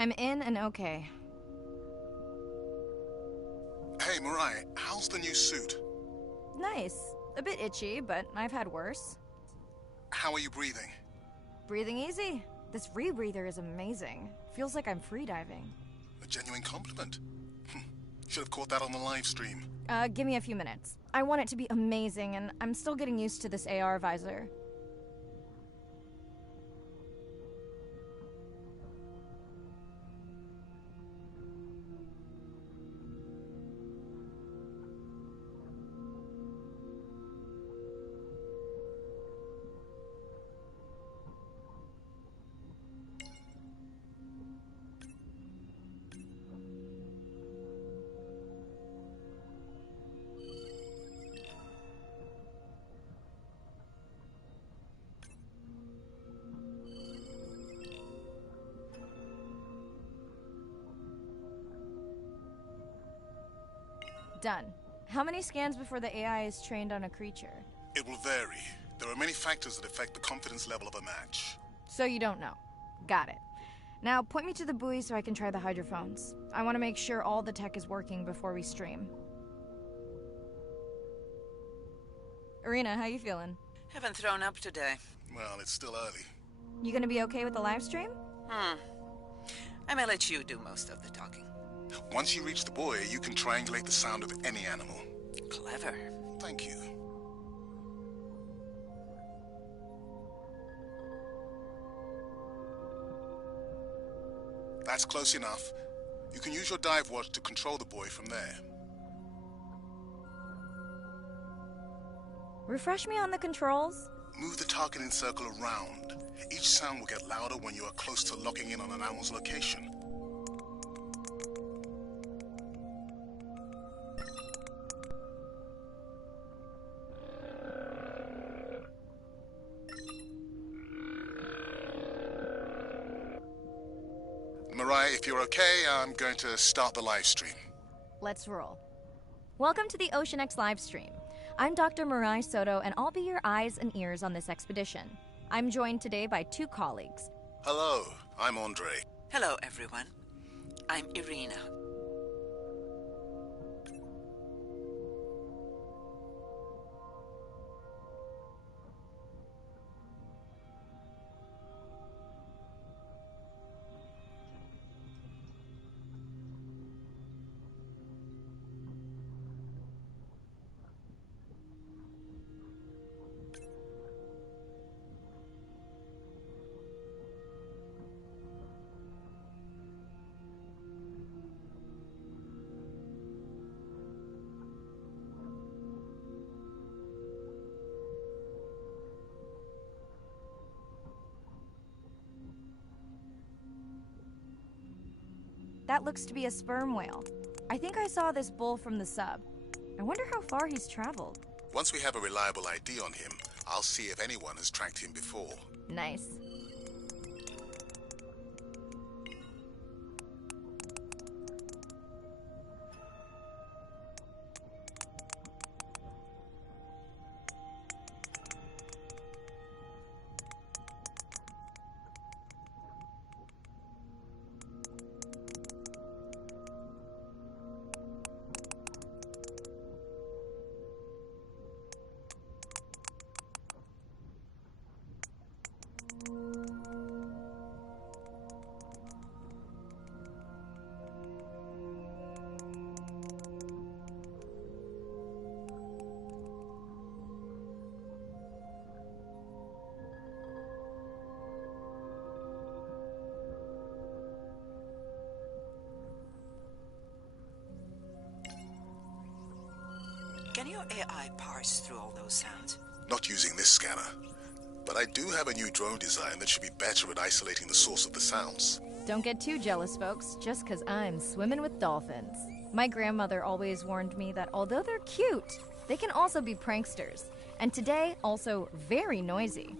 I'm in and okay. Hey, Mariah, how's the new suit? Nice. A bit itchy, but I've had worse. How are you breathing? Breathing easy. This rebreather is amazing. Feels like I'm freediving. A genuine compliment. Should have caught that on the live stream. Give me a few minutes. I want it to be amazing, and I'm still getting used to this AR visor. Done. How many scans before the AI is trained on a creature? It will vary. There are many factors that affect the confidence level of a match. So you don't know. Got it. Now, point me to the buoy so I can try the hydrophones. I want to make sure all the tech is working before we stream. Irina, how you feeling? Haven't thrown up today. Well, it's still early. You gonna be okay with the live stream? I may let you do most of the talking. Once you reach the buoy, you can triangulate the sound of any animal. Clever. Thank you. That's close enough. You can use your dive watch to control the buoy from there. Refresh me on the controls? Move the targeting circle around. Each sound will get louder when you are close to locking in on an animal's location. Mariah, if you're okay, I'm going to start the live stream. Let's roll. Welcome to the OceanX live stream. I'm Dr. Mariah Soto, and I'll be your eyes and ears on this expedition. I'm joined today by two colleagues. Hello, I'm Andre. Hello, everyone. I'm Irina. That looks to be a sperm whale. I think I saw this bull from the sub. I wonder how far he's traveled. Once we have a reliable ID on him, I'll see if anyone has tracked him before. Nice. Can your AI parse through all those sounds? Not using this scanner. But I do have a new drone design that should be better at isolating the source of the sounds. Don't get too jealous, folks, just 'cause I'm swimming with dolphins. My grandmother always warned me that although they're cute, they can also be pranksters. And today, also very noisy.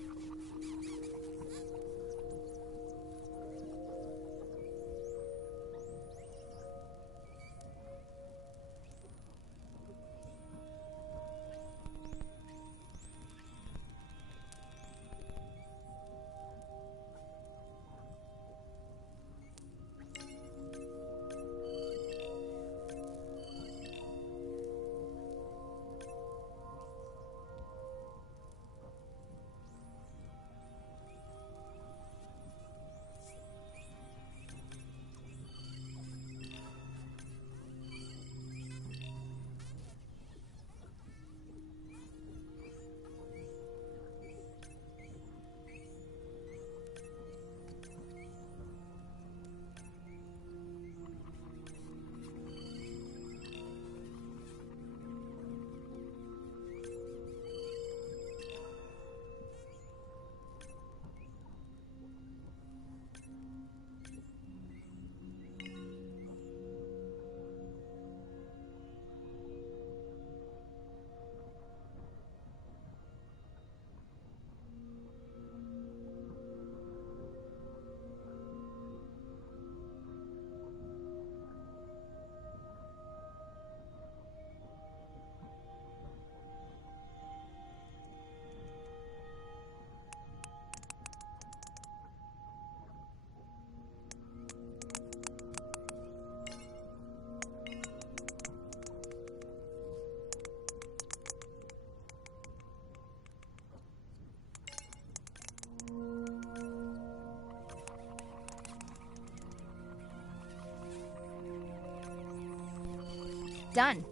Done.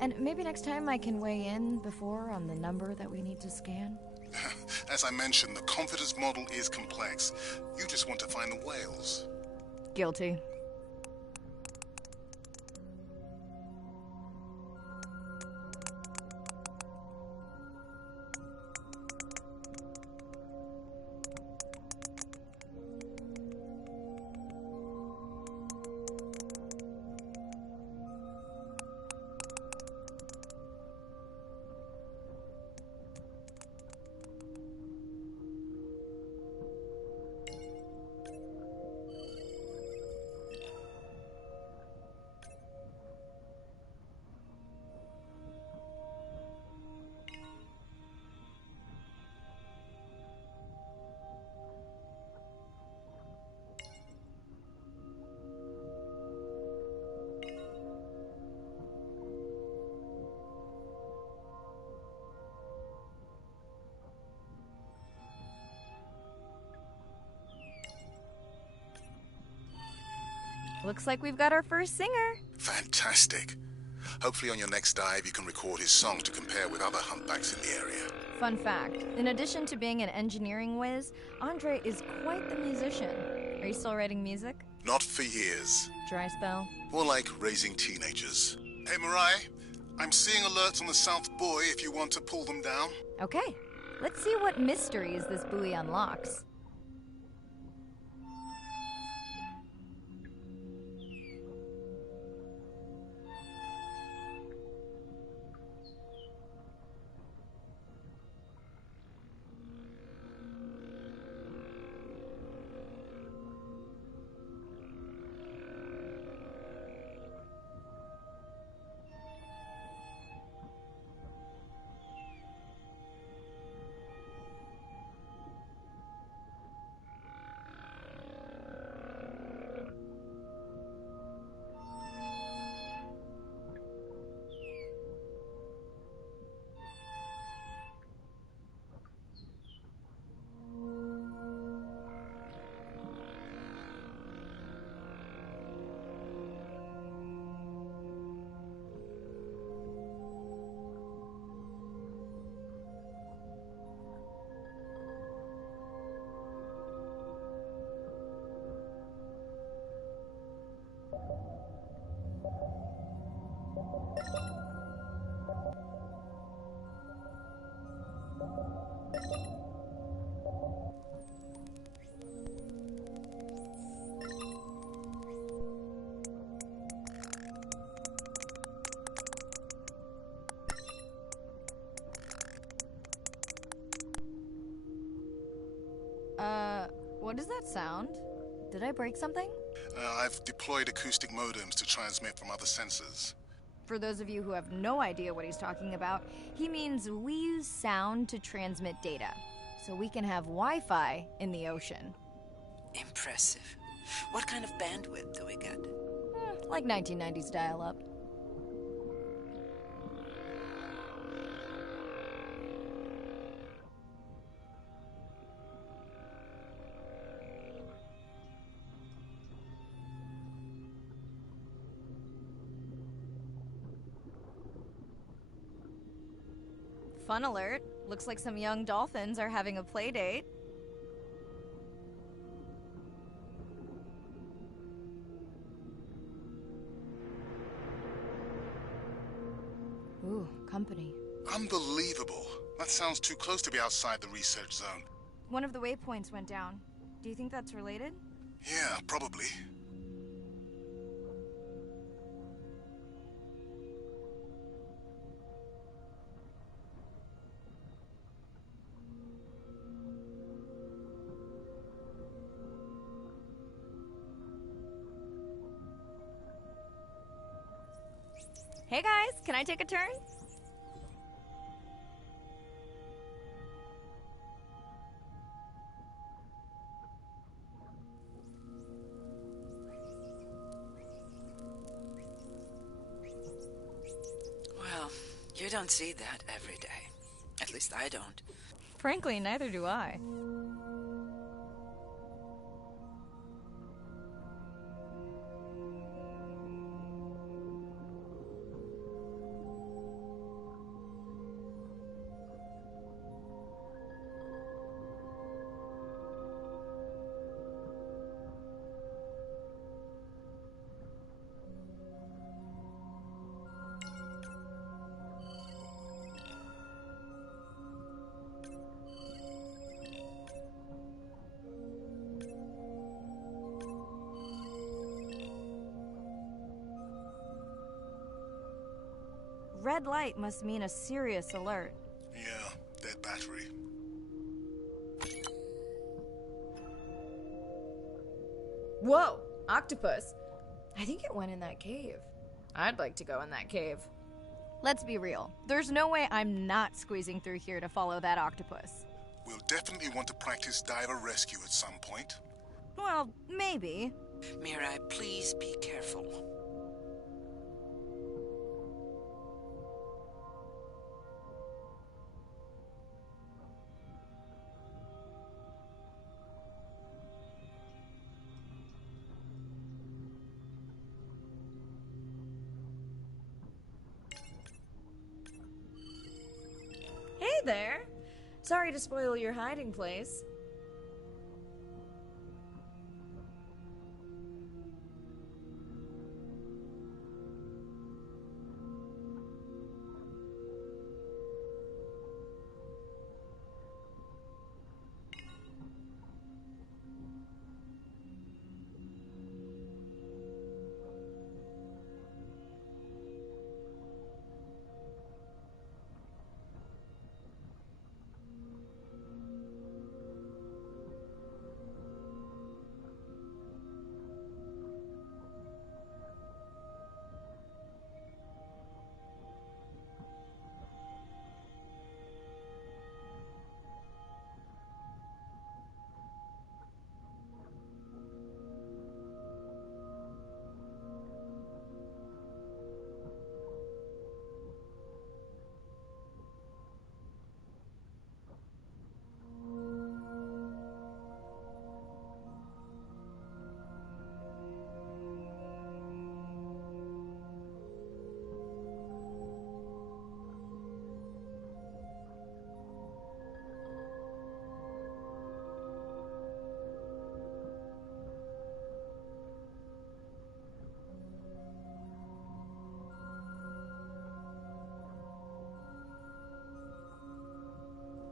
And maybe next time I can weigh in before on the number that we need to scan? As I mentioned, the confidence model is complex. You just want to find the whales. Guilty. Looks like we've got our first singer. Fantastic. Hopefully on your next dive you can record his song to compare with other humpbacks in the area. Fun fact, in addition to being an engineering whiz, Andre is quite the musician. Are you still writing music? Not for years. Dry spell? More like raising teenagers. Hey, Mariah, I'm seeing alerts on the South Buoy if you want to pull them down. Okay, let's see what mysteries this buoy unlocks. What does that sound? Did I break something? I've deployed acoustic modems to transmit from other sensors. For those of you who have no idea what he's talking about, he means we use sound to transmit data, so we can have Wi-Fi in the ocean. Impressive. What kind of bandwidth do we get? Like 1990s dial-up. Fun alert. Looks like some young dolphins are having a play date. Ooh, company. Unbelievable. That sounds too close to be outside the research zone. One of the waypoints went down. Do you think that's related? Yeah, probably. Hey guys, can I take a turn? Well, you don't see that every day. At least I don't. Frankly, neither do I. red light must mean a serious alert. Yeah, dead battery. Whoa, octopus. I think it went in that cave. I'd like to go in that cave. Let's be real. There's no way I'm not squeezing through here to follow that octopus. We'll definitely want to practice diver rescue at some point. Well, maybe. Mirai, please be careful. Hey there. Sorry to spoil your hiding place.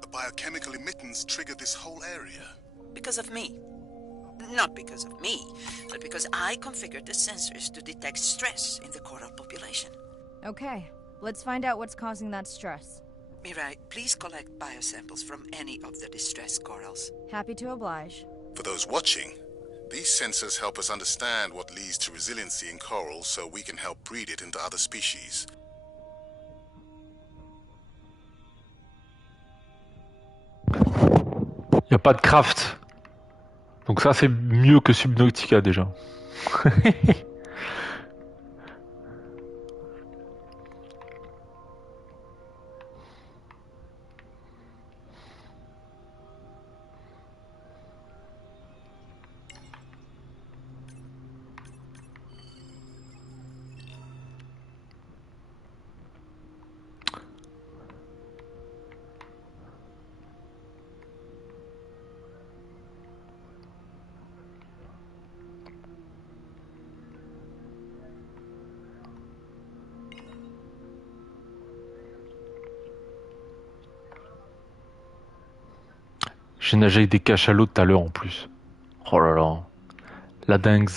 The biochemical emittance triggered this whole area. Because of me. Not because of me, but because I configured the sensors to detect stress in the coral population. Okay, let's find out what's causing that stress. Mirai, please collect biosamples from any of the distressed corals. Happy to oblige. For those watching, these sensors help us understand what leads to resiliency in coral so we can help breed it into other species. Y a pas de craft. Donc ça c'est mieux que Subnautica déjà. J'ai nagé avec des cachalots tout à l'heure en plus. Oh là là. La dingue.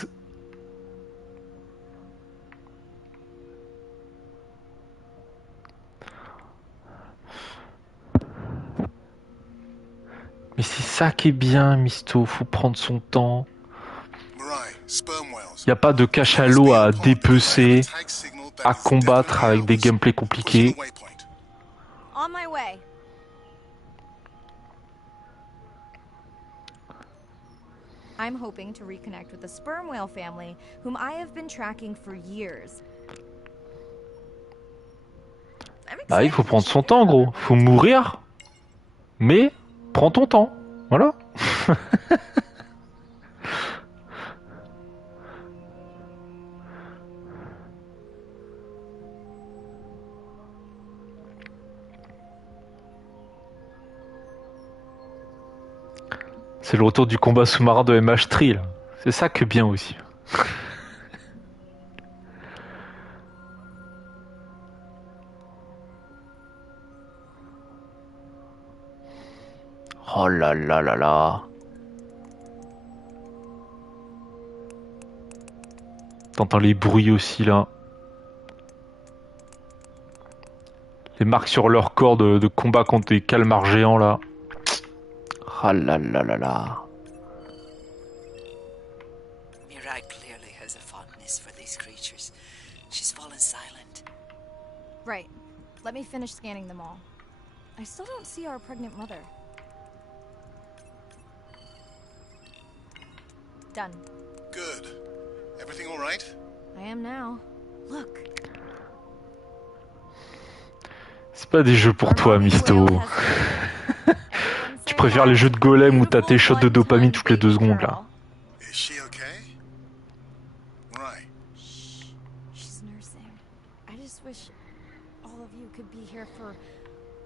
Mais c'est ça qui est bien, Misto. Faut prendre son temps. Y a pas de cachalot à dépecer, à combattre avec des gameplays compliqués. On my way. I'm hoping to reconnect with the sperm whale family, whom I have been tracking for years. Bah, il faut prendre son temps, gros. Faut mourir. Mais, prends ton temps. Voilà. C'est le retour du combat sous-marin de MH3, là. C'est ça que bien aussi. Oh là là là là. T'entends les bruits aussi là. Les marques sur leur corps de combat contre des calmars géants là. Ah là là là là. Mirai clearly has a fondness for these creatures. She's fallen silent. Right. Let me finish scanning them all. I still don't see our pregnant mother. Done. Good. Everything all right? I am now. Look. C'est pas des jeux pour toi, Misto. Tu préfères les jeux de golem où t'as tes shots de dopamine toutes les 2 secondes là. Is she okay? Right. Shh. She's nursing. I just wish all of you could be here for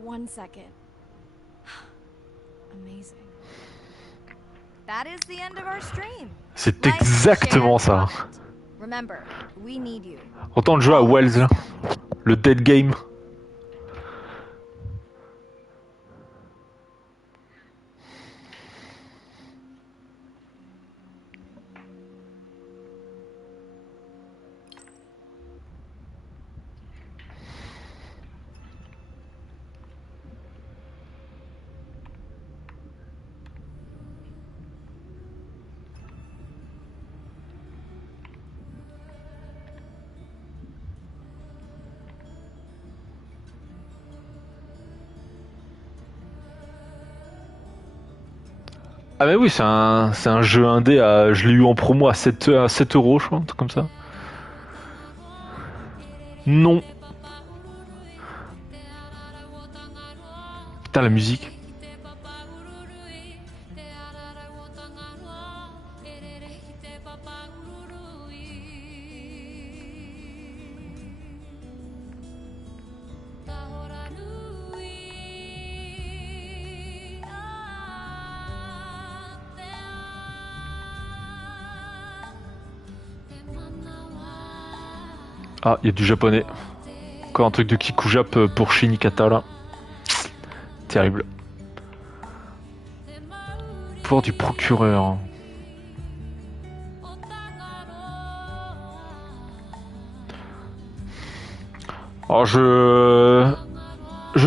1 second. Amazing. That is the end of our stream. C'est exactement ça. Remember, we need you. Autant de jouer à Wells là. Le dead game. Ah mais oui, c'est un jeu indé, je l'ai eu en promo à 7 euros, je crois, un truc comme ça. Non. Putain, la musique. Ah, il y a du japonais. Encore un truc de Kikujap pour Shinikata là. Terrible. Pouvoir du procureur. Alors je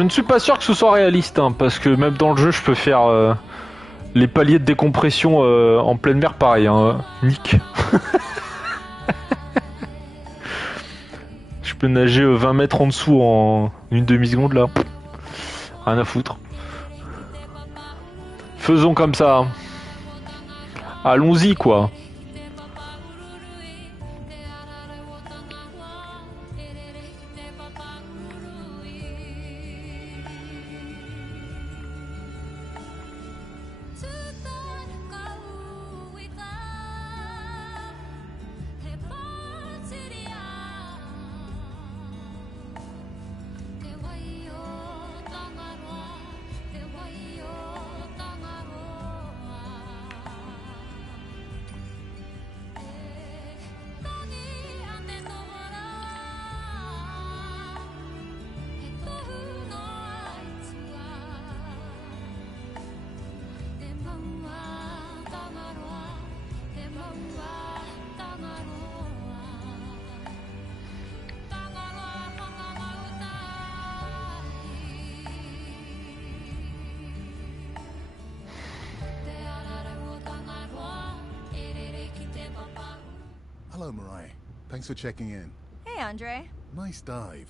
ne suis pas sûr que ce soit réaliste, hein, parce que même dans le jeu je peux faire les paliers de décompression en pleine mer pareil, hein. Nick. Je peux nager 20 mètres en dessous en une demi-seconde là. Rien à foutre. Faisons comme ça. Allons-y quoi. Hello, Mirai. Thanks for checking in. Hey, Andre. Nice dive.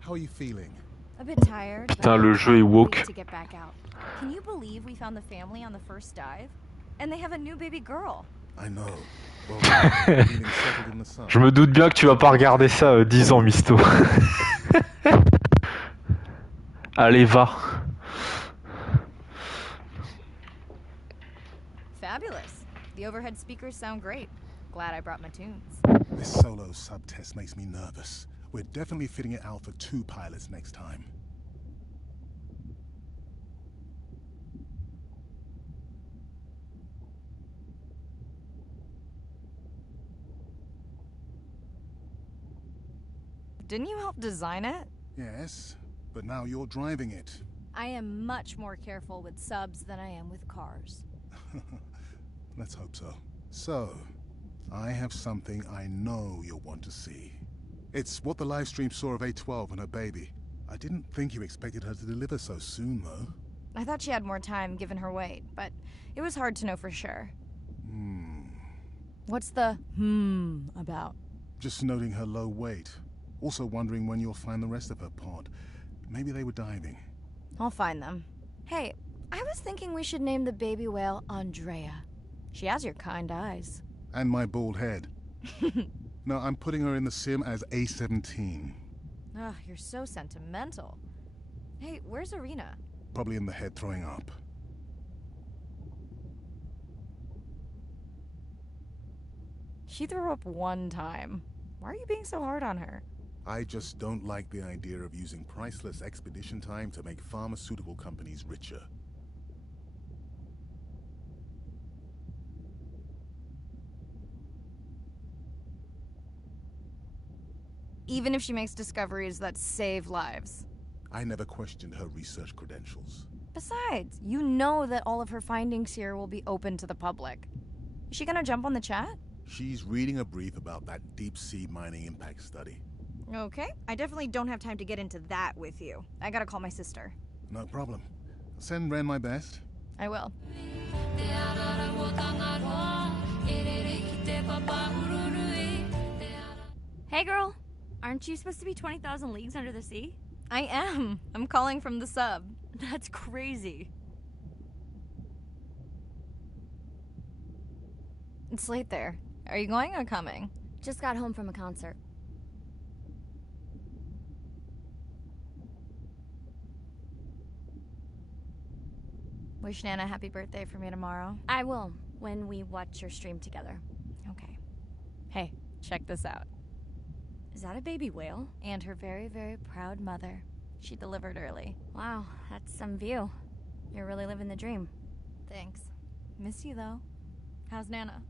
How are you feeling? A bit tired. Putain, le jeu est woke. To get back out. Can you believe we found the family on the first dive? And they have a new baby girl. I know. Well, feeling settled in the sun. Je me doute bien que tu vas pas regarder ça 10 ans, Misto. Allez, va. Fabulous. The overhead speakers sound great. Glad I brought my tunes. This solo sub-test makes me nervous. We're definitely fitting it out for 2 pilots next time. Didn't you help design it? Yes, but now you're driving it. I am much more careful with subs than I am with cars. Let's hope so. So, I have something I know you'll want to see. It's what the live stream saw of A12 and her baby. I didn't think you expected her to deliver so soon, though. I thought she had more time given her weight, but it was hard to know for sure. What's the about? Just noting her low weight. Also wondering when you'll find the rest of her pod. Maybe they were diving. I'll find them. Hey, I was thinking we should name the baby whale Andrea. She has your kind eyes. And my bald head. No, I'm putting her in the sim as A-17. Ugh, you're so sentimental. Hey, where's Arena? Probably in the head throwing up. She threw up one time. Why are you being so hard on her? I just don't like the idea of using priceless expedition time to make pharmaceutical companies richer. Even if she makes discoveries that save lives. I never questioned her research credentials. Besides, you know that all of her findings here will be open to the public. Is she gonna jump on the chat? She's reading a brief about that deep-sea mining impact study. Okay, I definitely don't have time to get into that with you. I gotta call my sister. No problem. Send Ren my best. I will. Hey girl, aren't you supposed to be 20,000 leagues under the sea? I am. I'm calling from the sub. That's crazy. It's late there. Are you going or coming? Just got home from a concert. Wish Nana happy birthday for me tomorrow. I will, when we watch your stream together. Okay. Hey, check this out. Is that a baby whale? And her very, very proud mother. She delivered early. Wow, that's some view. You're really living the dream. Thanks. Miss you, though. How's Nana?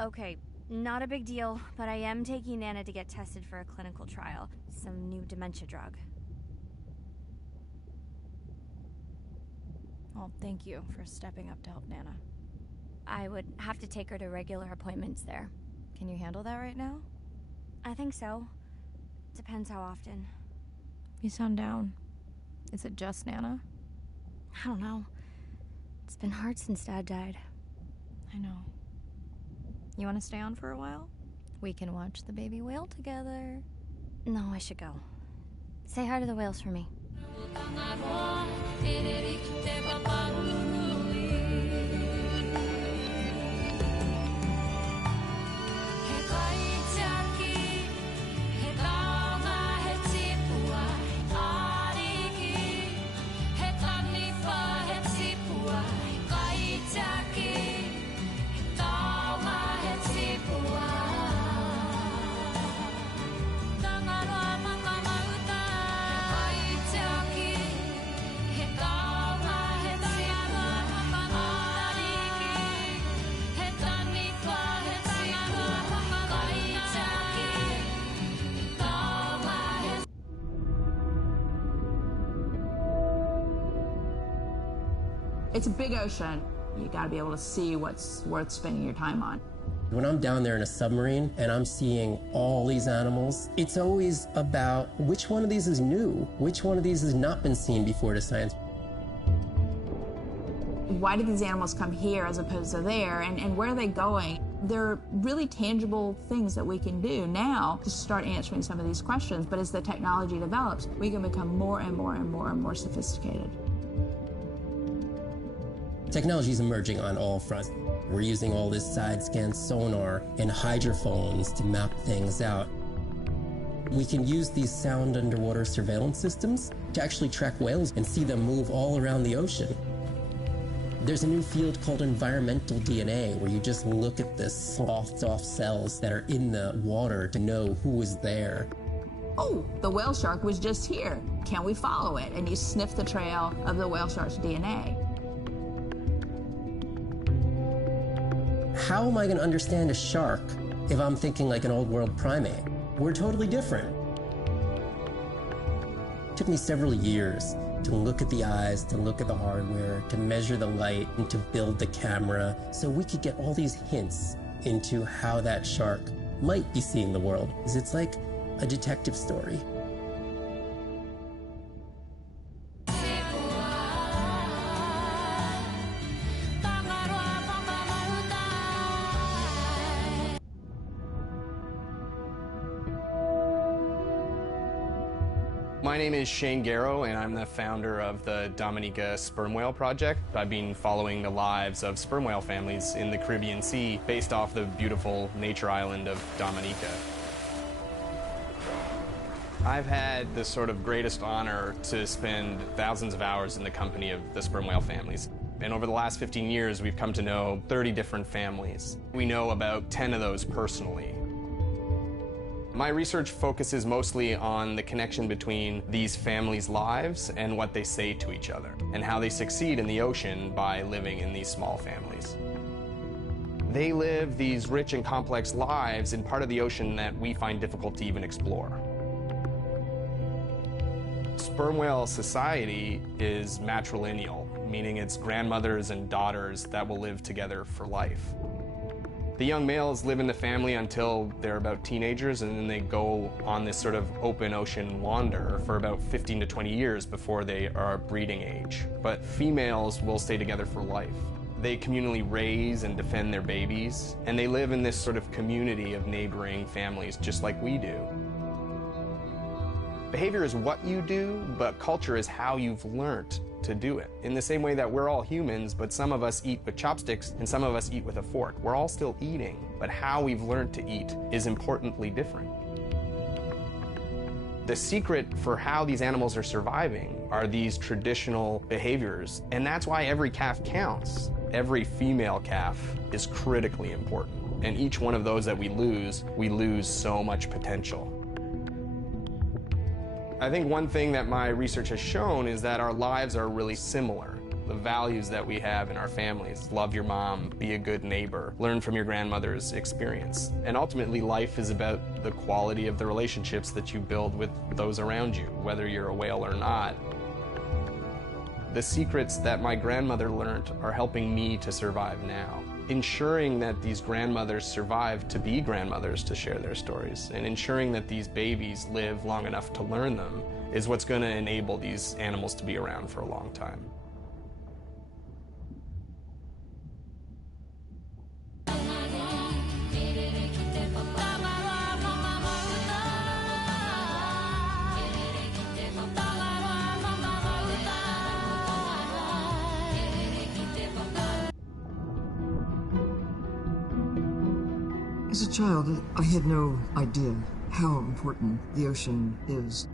Okay, not a big deal, but I am taking Nana to get tested for a clinical trial. Some new dementia drug. Well, thank you for stepping up to help Nana. I would have to take her to regular appointments there. Can you handle that right now? I think so. Depends how often. You sound down. Is it just Nana? I don't know. It's been hard since Dad died. I know. You want to stay on for a while? We can watch the baby whale together. No, I should go. Say hi to the whales for me. It's a big ocean. You gotta be able to see what's worth spending your time on. When I'm down there in a submarine and I'm seeing all these animals, it's always about which one of these is new, which one of these has not been seen before to science. Why did these animals come here as opposed to there, and where are they going? There are really tangible things that we can do now to start answering some of these questions, but as the technology develops, we can become more and more and more and more sophisticated. Technology is emerging on all fronts. We're using all this side-scan sonar and hydrophones to map things out. We can use these sound underwater surveillance systems to actually track whales and see them move all around the ocean. There's a new field called environmental DNA, where you just look at the sloughed off cells that are in the water to know who is there. Oh, the whale shark was just here. Can we follow it? And you sniff the trail of the whale shark's DNA. How am I going to understand a shark if I'm thinking like an old world primate? We're totally different. It took me several years to look at the eyes, to look at the hardware, to measure the light, and to build the camera so we could get all these hints into how that shark might be seeing the world. Because it's like a detective story. My name is Shane Garrow, and I'm the founder of the Dominica Sperm Whale Project. I've been following the lives of sperm whale families in the Caribbean Sea based off the beautiful nature island of Dominica. I've had the sort of greatest honor to spend thousands of hours in the company of the sperm whale families. And over the last 15 years, we've come to know 30 different families. We know about 10 of those personally. My research focuses mostly on the connection between these families' lives and what they say to each other, and how they succeed in the ocean by living in these small families. They live these rich and complex lives in part of the ocean that we find difficult to even explore. Sperm whale society is matrilineal, meaning it's grandmothers and daughters that will live together for life. The young males live in the family until they're about teenagers, and then they go on this sort of open ocean wander for about 15 to 20 years before they are breeding age. But females will stay together for life. They communally raise and defend their babies, and they live in this sort of community of neighboring families just like we do. Behavior is what you do, but culture is how you've learned to do it. In the same way that we're all humans, but some of us eat with chopsticks and some of us eat with a fork. We're all still eating, but how we've learned to eat is importantly different. The secret for how these animals are surviving are these traditional behaviors, and that's why every calf counts. Every female calf is critically important, and each one of those that we lose so much potential. I think one thing that my research has shown is that our lives are really similar. The values that we have in our families, love your mom, be a good neighbor, learn from your grandmother's experience. And ultimately, life is about the quality of the relationships that you build with those around you, whether you're a whale or not. The secrets that my grandmother learned are helping me to survive now. Ensuring that these grandmothers survive to be grandmothers to share their stories, and ensuring that these babies live long enough to learn them is what's going to enable these animals to be around for a long time. As a child, I had no idea how important the ocean is,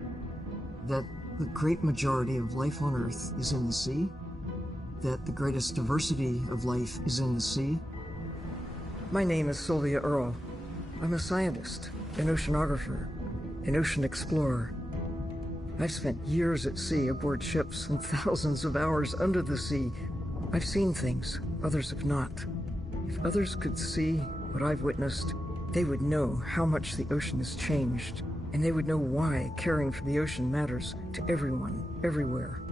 that the great majority of life on Earth is in the sea, that the greatest diversity of life is in the sea. My name is Sylvia Earle. I'm a scientist, an oceanographer, an ocean explorer. I've spent years at sea aboard ships and thousands of hours under the sea. I've seen things others have not. If others could see what I've witnessed, they would know how much the ocean has changed, and they would know why caring for the ocean matters to everyone, everywhere.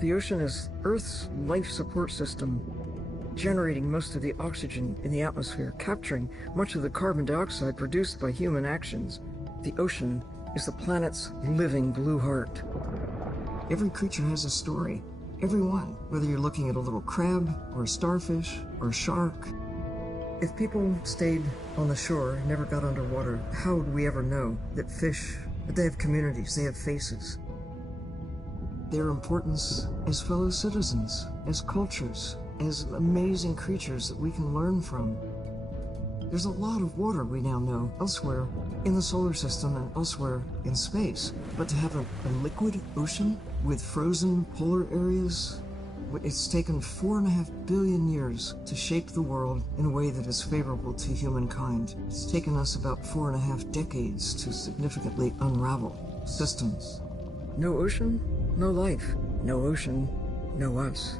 The ocean is Earth's life support system, generating most of the oxygen in the atmosphere, capturing much of the carbon dioxide produced by human actions. The ocean is the planet's living blue heart. Every creature has a story. Every one, whether you're looking at a little crab, or a starfish, or a shark. If people stayed on the shore, never got underwater, how would we ever know that fish, that they have communities, they have faces? Their importance as fellow citizens, as cultures, as amazing creatures that we can learn from. There's a lot of water we now know elsewhere in the solar system and elsewhere in space. But to have a liquid ocean with frozen polar areas, it's taken 4.5 billion years to shape the world in a way that is favorable to humankind. It's taken us about 4.5 decades to significantly unravel systems. No ocean, no life. No ocean, no us.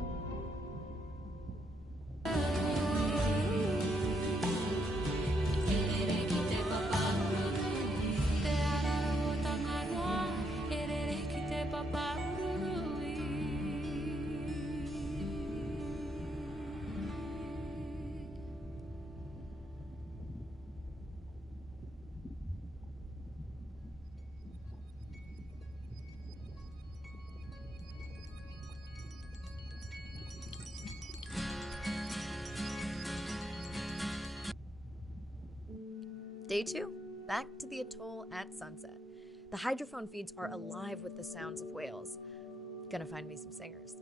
Day 2, back to the atoll at sunset. The hydrophone feeds are alive with the sounds of whales. Gonna find me some singers.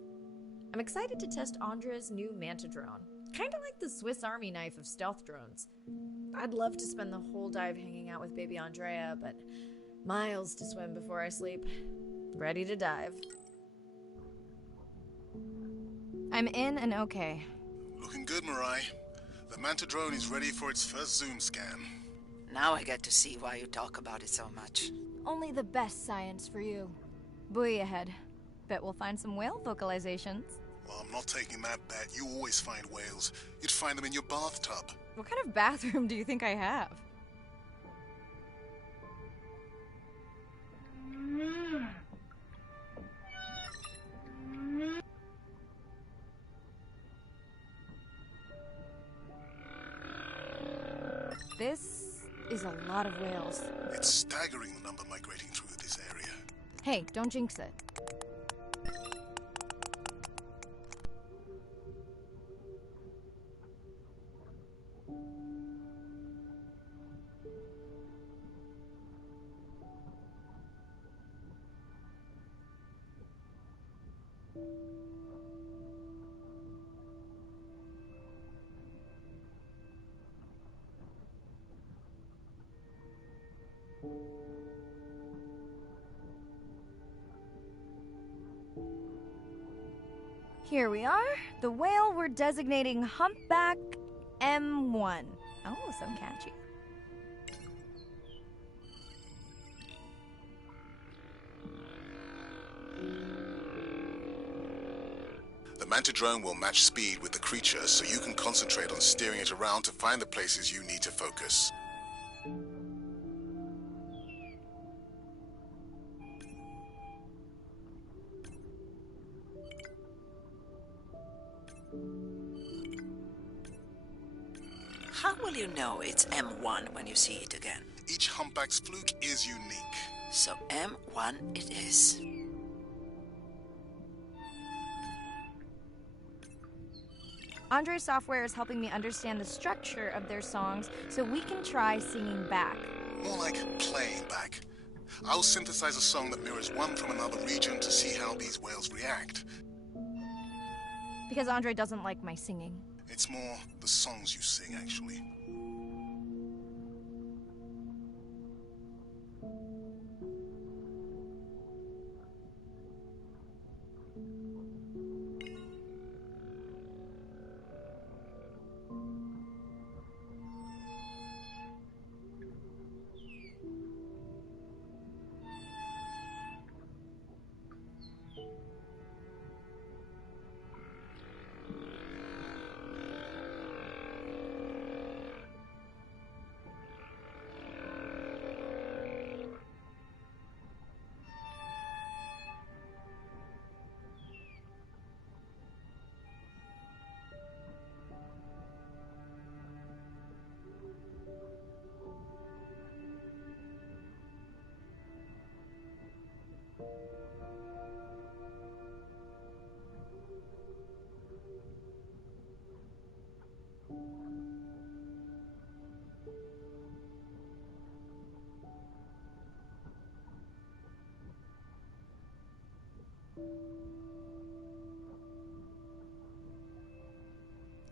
I'm excited to test Andre's new Manta drone. Kinda like the Swiss Army knife of stealth drones. I'd love to spend the whole dive hanging out with baby Andrea, but miles to swim before I sleep. Ready to dive. I'm in and okay. Looking good, Mirai. The Manta drone is ready for its first zoom scan. Now I get to see why you talk about it so much. Only the best science for you. Buoy ahead. Bet we'll find some whale vocalizations. Well, I'm not taking that bet. You always find whales. You'd find them in your bathtub. What kind of bathroom do you think I have? This is a lot of whales. It's staggering the number migrating through this area. Hey, don't jinx it. Here we are. The whale we're designating Humpback M1. Oh, so catchy. The Manta drone will match speed with the creature so you can concentrate on steering it around to find the places you need to focus. How will you know it's M1 when you see it again? Each humpback's fluke is unique. So M1 it is. Andre's software is helping me understand the structure of their songs so we can try singing back. More like playing back. I'll synthesize a song that mirrors one from another region to see how these whales react. Because Andre doesn't like my singing. It's more the songs you sing, actually.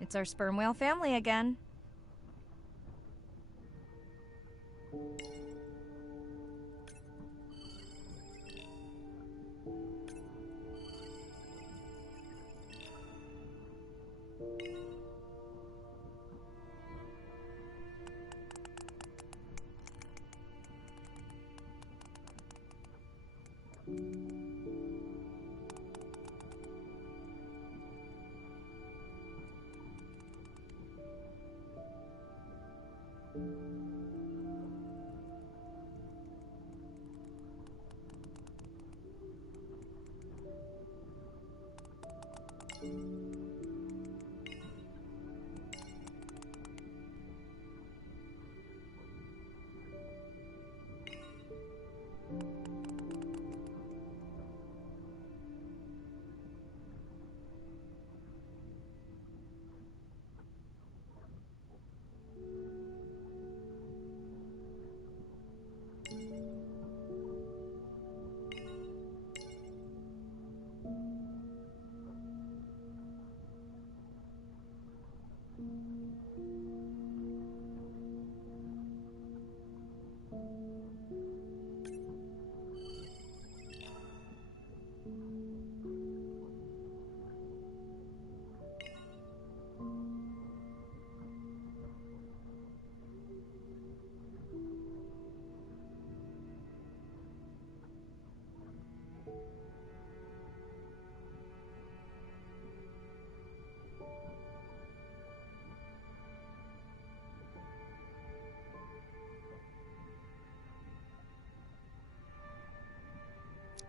It's our sperm whale family again.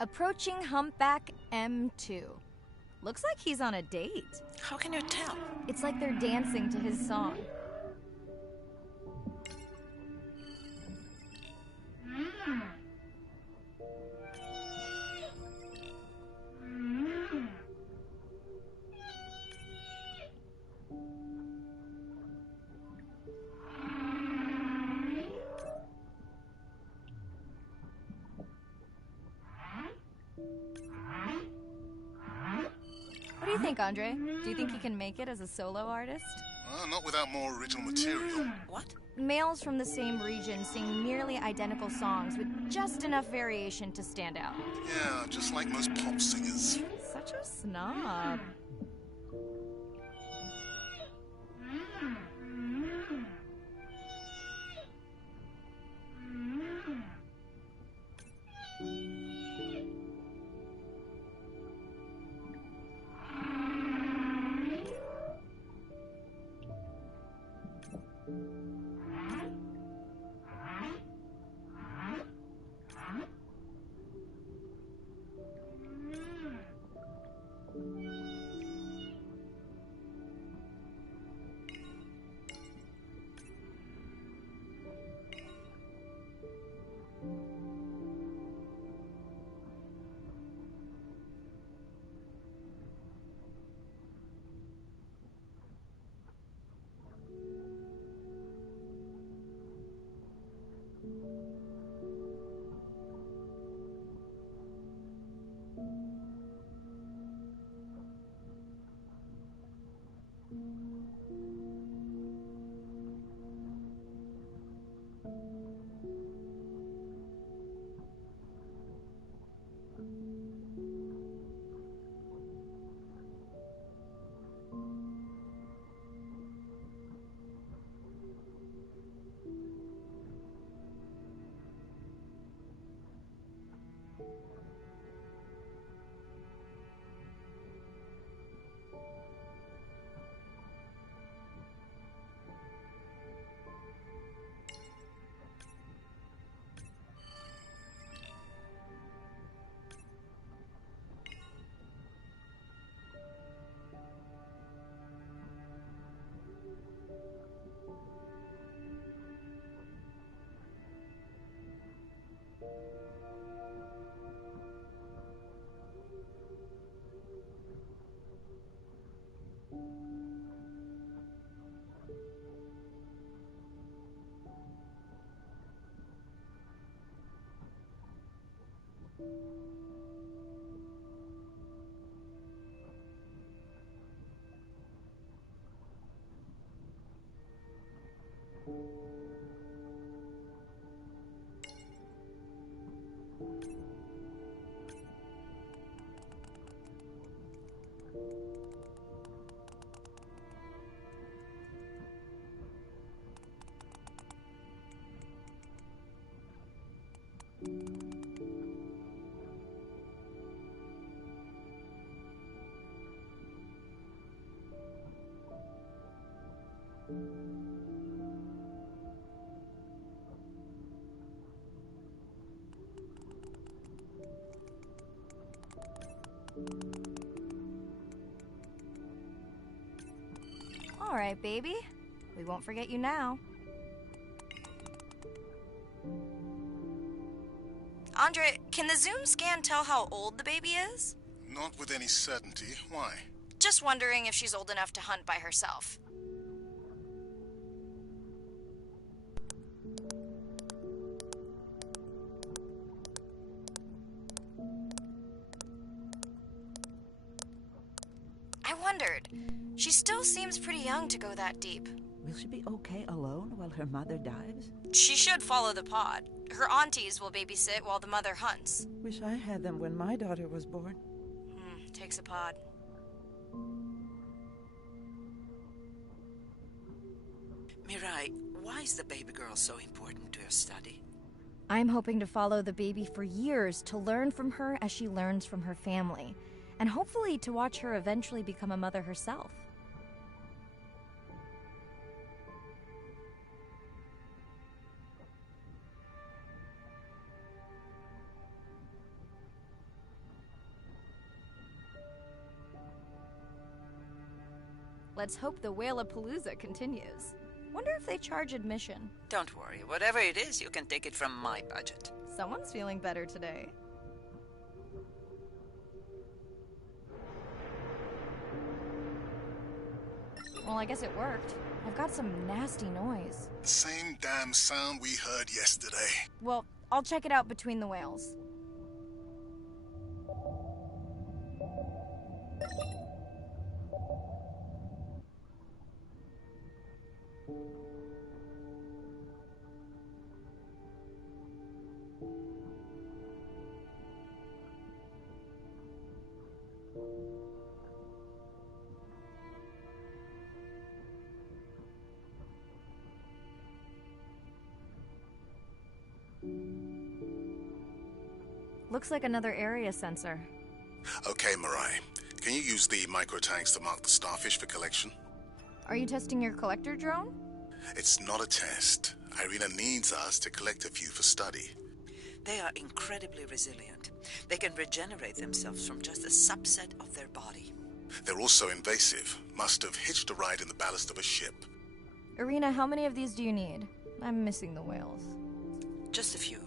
Approaching Humpback M2. Looks like he's on a date. How can you tell? It's like they're dancing to his song. What do you think, Andre? Do you think he can make it as a solo artist? Not without more original material. What? Males from the same region sing nearly identical songs with just enough variation to stand out. Yeah, just like most pop singers. Such a snob. All right, baby. We won't forget you now. Andre, can the Zoom scan tell how old the baby is? Not with any certainty. Why? Just wondering if she's old enough to hunt by herself. I wondered. She still seems pretty young to go that deep. Will she be okay alone while her mother dives? She should follow the pod. Her aunties will babysit while the mother hunts. Wish I had them when my daughter was born. Takes a pod. Mirai, why is the baby girl so important to your study? I'm hoping to follow the baby for years to learn from her as she learns from her family, and hopefully to watch her eventually become a mother herself. Let's hope the Whale-a-Palooza continues. Wonder if they charge admission. Don't worry. Whatever it is, you can take it from my budget. Someone's feeling better today. Well, I guess it worked. I've got some nasty noise. Same damn sound we heard yesterday. Well, I'll check it out between the whales. Looks like another area sensor. Okay, Mirai. Can you use the micro-tanks to mark the starfish for collection? Are you testing your collector drone? It's not a test. Irina needs us to collect a few for study. They are incredibly resilient. They can regenerate themselves from just a subset of their body. They're also invasive. Must have hitched a ride in the ballast of a ship. Irina, how many of these do you need? I'm missing the whales. Just a few.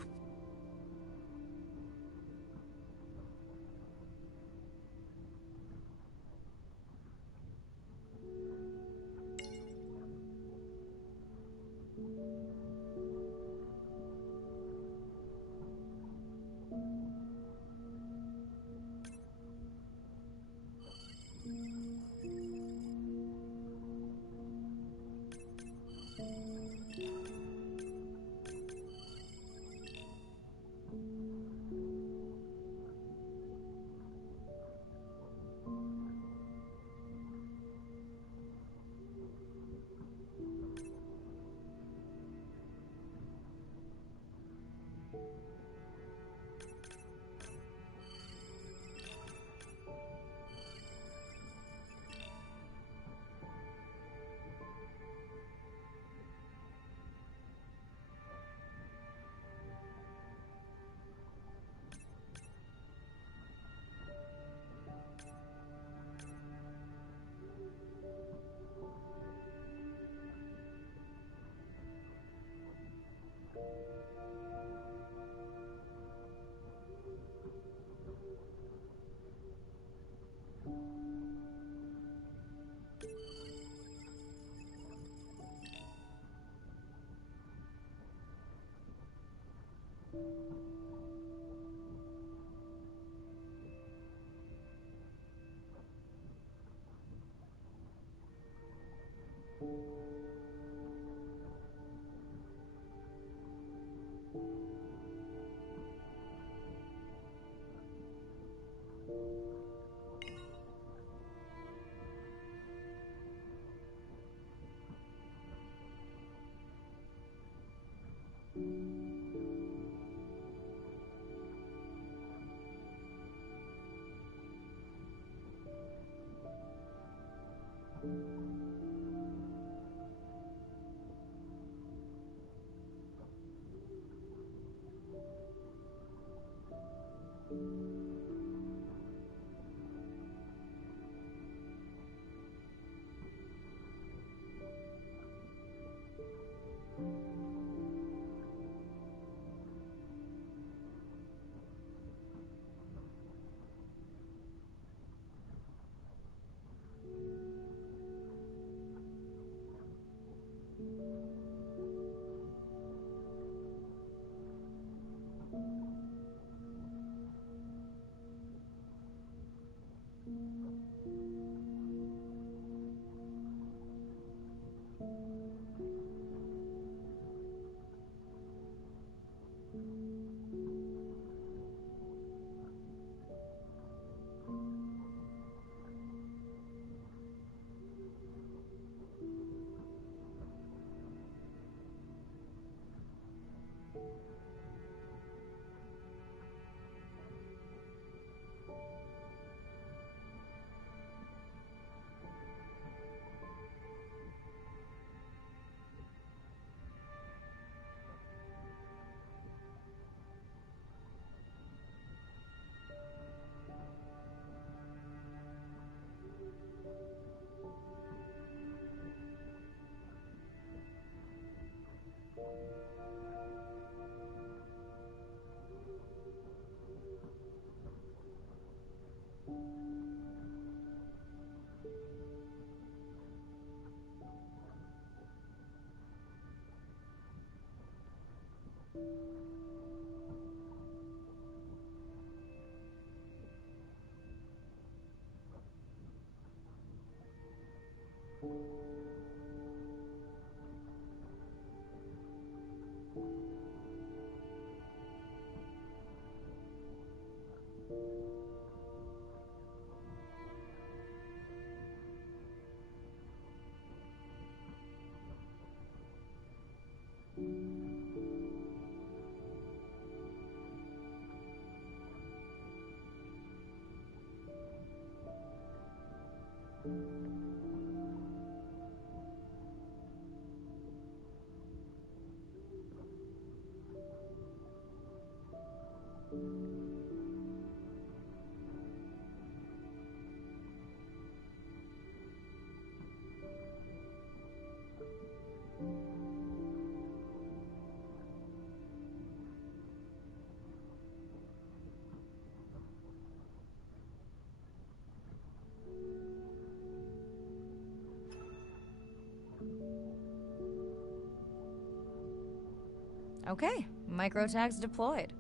Okay, microtags deployed.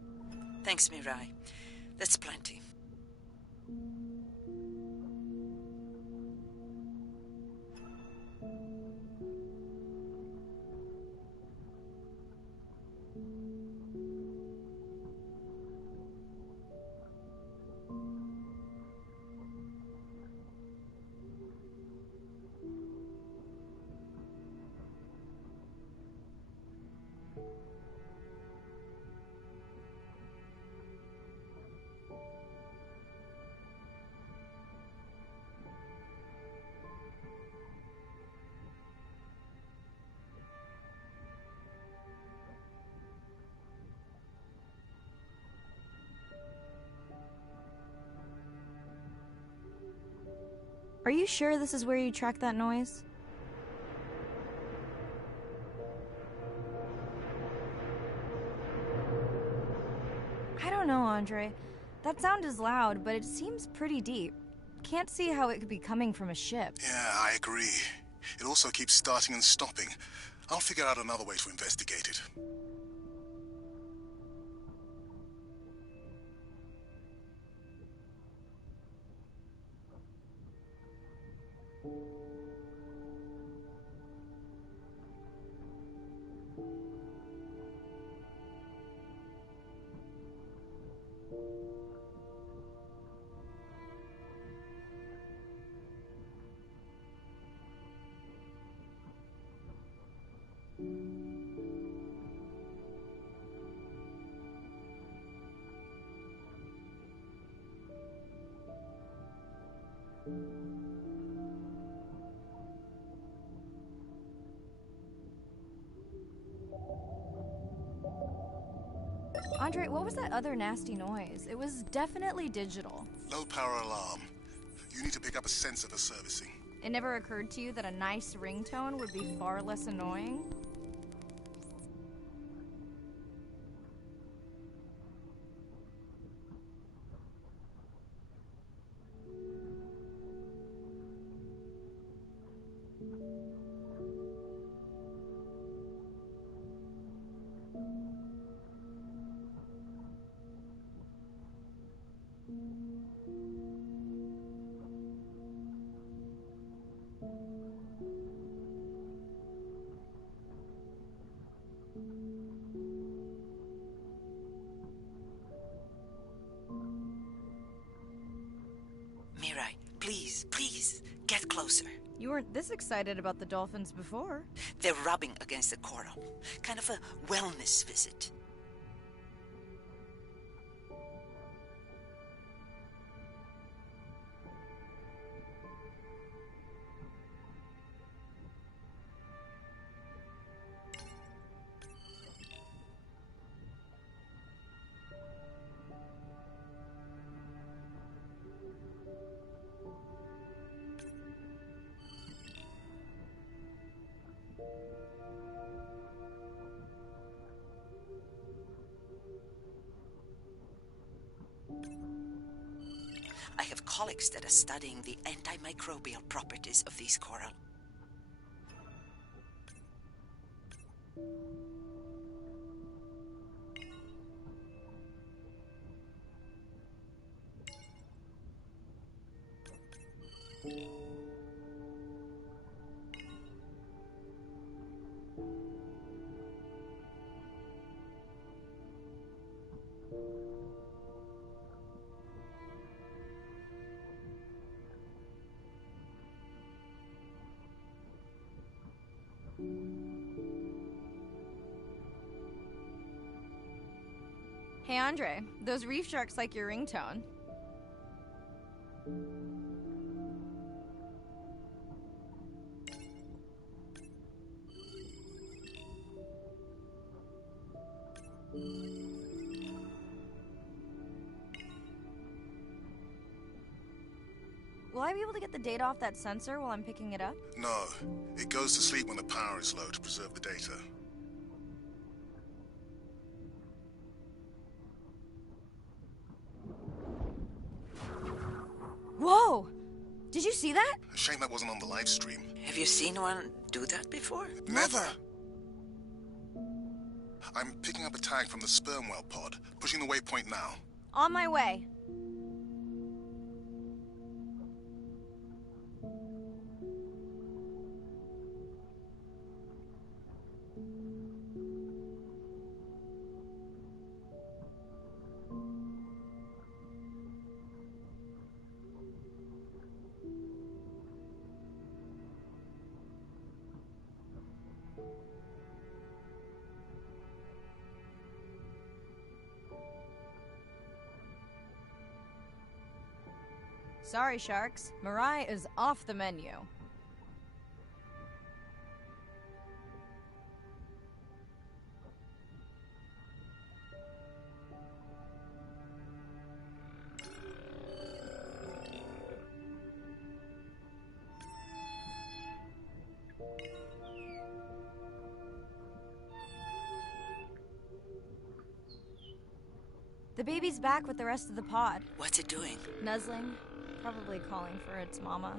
Thanks, Mirai. That's plenty. Are you sure this is where you tracked that noise? I don't know, Andre. That sound is loud, but it seems pretty deep. Can't see how it could be coming from a ship. Yeah, I agree. It also keeps starting and stopping. I'll figure out another way to investigate it. Andre, what was that other nasty noise? It was definitely digital. Low power alarm. You need to pick up a sensor for servicing. It never occurred to you that a nice ringtone would be far less annoying? Mirai, please, get closer. You weren't this excited about the dolphins before. They're rubbing against the coral. Kind of a wellness visit. I have colleagues that are studying the antimicrobial properties of these coral. Hey Andre, those reef sharks like your ringtone. Will I be able to get the data off that sensor while I'm picking it up? No, it goes to sleep when the power is low to preserve the data. Whoa! Did you see that? A shame that wasn't on the live stream. Have you seen one do that before? Never! I'm picking up a tag from the sperm whale pod, pushing the waypoint now. On my way. Sorry, sharks. Mirai is off the menu. The baby's back with the rest of the pod. What's it doing? Nuzzling. Probably calling for its mama.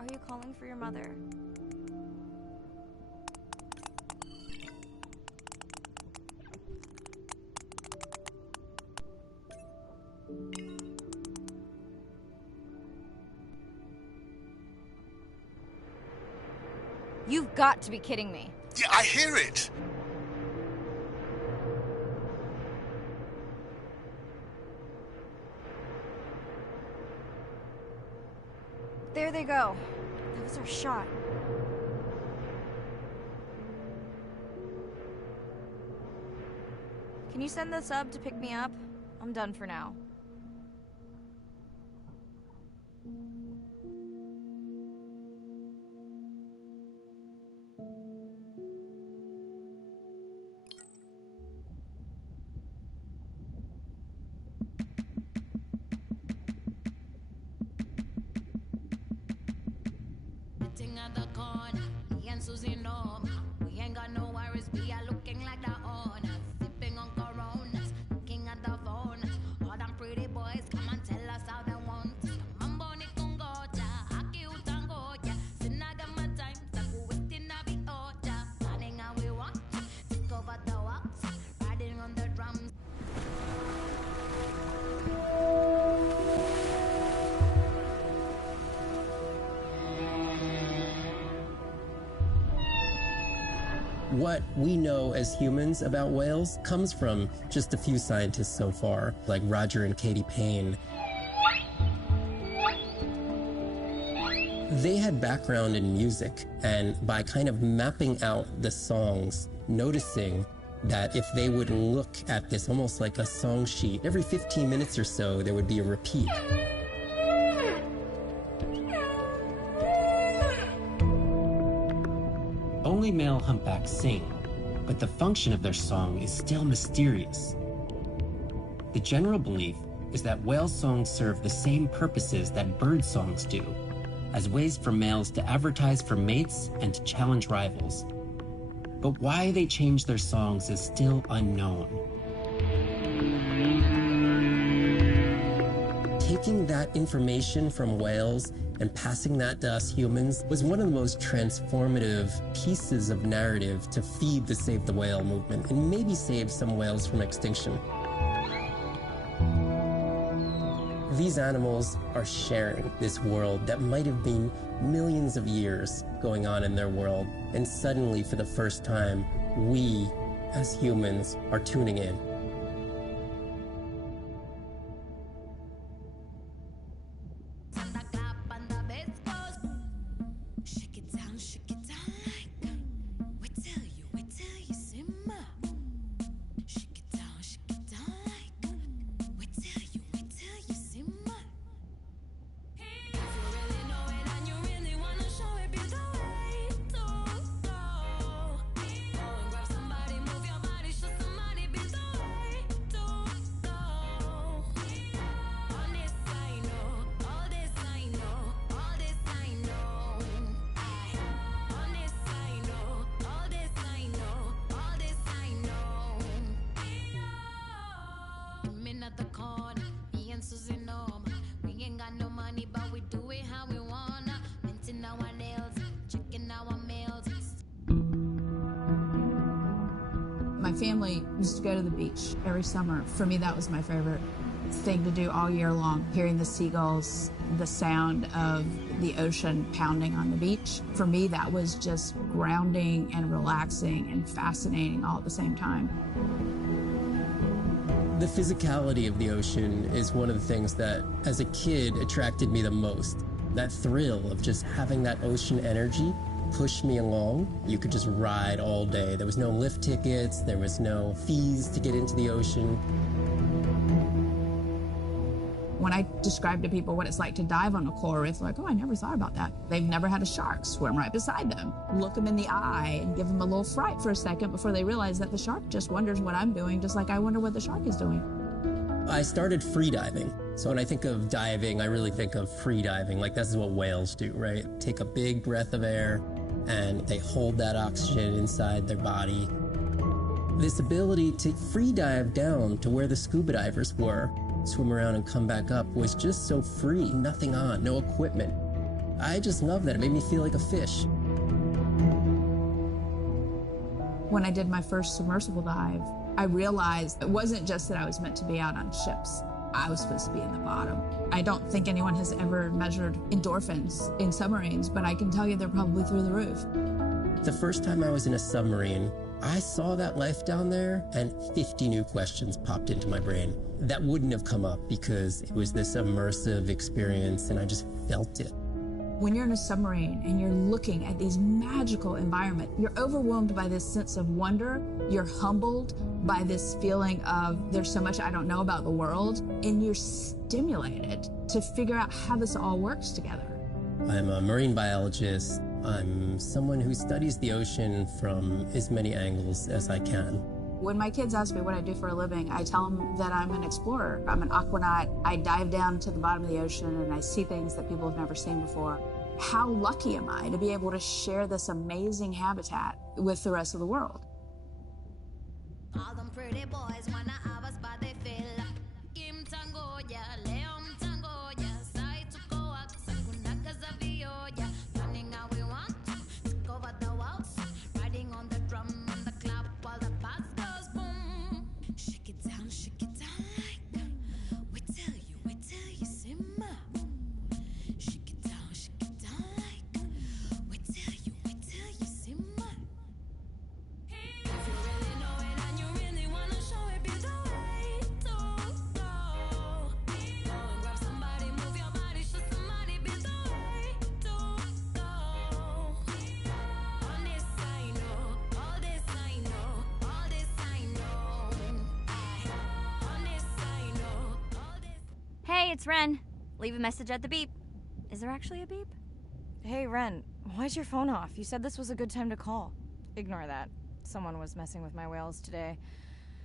Are you calling for your mother? You've got to be kidding me. Yeah, I hear it! There they go. That was our shot. Can you send the sub to pick me up? I'm done for now. At the corner, me and Susie know we ain't got no worries. We are looking like the owners, sipping on Coronas, looking at the phone. All them pretty boys come and tell us how they want. Mambo ni kungoja, aki utangoja. Sinaga my time, taku waiting na be oja. Planning how we want, take over the walks, riding on the drums. What we know as humans about whales comes from just a few scientists so far, like Roger and Katie Payne. They had background in music, and by kind of mapping out the songs, noticing that if they would look at this almost like a song sheet, every 15 minutes or so there would be a repeat. Only male humpbacks sing, but the function of their song is still mysterious. The general belief is that whale songs serve the same purposes that bird songs do, as ways for males to advertise for mates and to challenge rivals. But why they change their songs is still unknown. Taking that information from whales and passing that to us humans was one of the most transformative pieces of narrative to feed the Save the Whale movement and maybe save some whales from extinction. These animals are sharing this world that might have been millions of years going on in their world, and suddenly, for the first time, we, as humans, are tuning in. My family used to go to the beach every summer. For me, that was my favorite thing to do all year long, hearing the seagulls, the sound of the ocean pounding on the beach. For me, that was just grounding and relaxing and fascinating all at the same time. The physicality of the ocean is one of the things that, as a kid, attracted me the most. That thrill of just having that ocean energy push me along. You could just ride all day. There was no lift tickets, there was no fees to get into the ocean. When I describe to people what it's like to dive on a coral reef, they're like, oh, I never thought about that. They've never had a shark swim right beside them. Look them in the eye and give them a little fright for a second before they realize that the shark just wonders what I'm doing, just like I wonder what the shark is doing. I started free diving. So when I think of diving, I really think of free diving. Like, this is what whales do, right? Take a big breath of air and they hold that oxygen inside their body. This ability to free dive down to where the scuba divers were, swim around and come back up, was just so free. Nothing on, no equipment. I just love that. It made me feel like a fish. When I did my first submersible dive, I realized it wasn't just that I was meant to be out on ships. I was supposed to be in the bottom. I don't think anyone has ever measured endorphins in submarines, but I can tell you they're probably through the roof. The first time I was in a submarine, I saw that life down there, and 50 new questions popped into my brain that wouldn't have come up because it was this immersive experience, and I just felt it. When you're in a submarine and you're looking at these magical environments, you're overwhelmed by this sense of wonder. You're humbled by this feeling of there's so much I don't know about the world, and you're stimulated to figure out how this all works together. I'm a marine biologist. I'm someone who studies the ocean from as many angles as I can. When my kids ask me what I do for a living, I tell them that I'm an explorer. I'm an aquanaut. I dive down to the bottom of the ocean and I see things that people have never seen before. How lucky am I to be able to share this amazing habitat with the rest of the world? All them pretty boys wanna have a spot they fill. Kim tango ya, leon tango ya, sai to go out, sakunaka zavio ya, running how we want to, take over the waltz, riding on the drum and the clap while the bass goes boom. Shake it down like we tell you, simmer. Shake it down like we tell you, simmer. If you really know it and you really wanna show it, be the way to go. Go and grab somebody, move your body, show somebody, be the way to go. On this I know, all this I know, all this I know. On this I know, all this. Hey, it's Ren. Leave a message at the beep. Is there actually a beep? Hey, Ren, why's your phone off? You said this was a good time to call. Ignore that. Someone was messing with my whales today.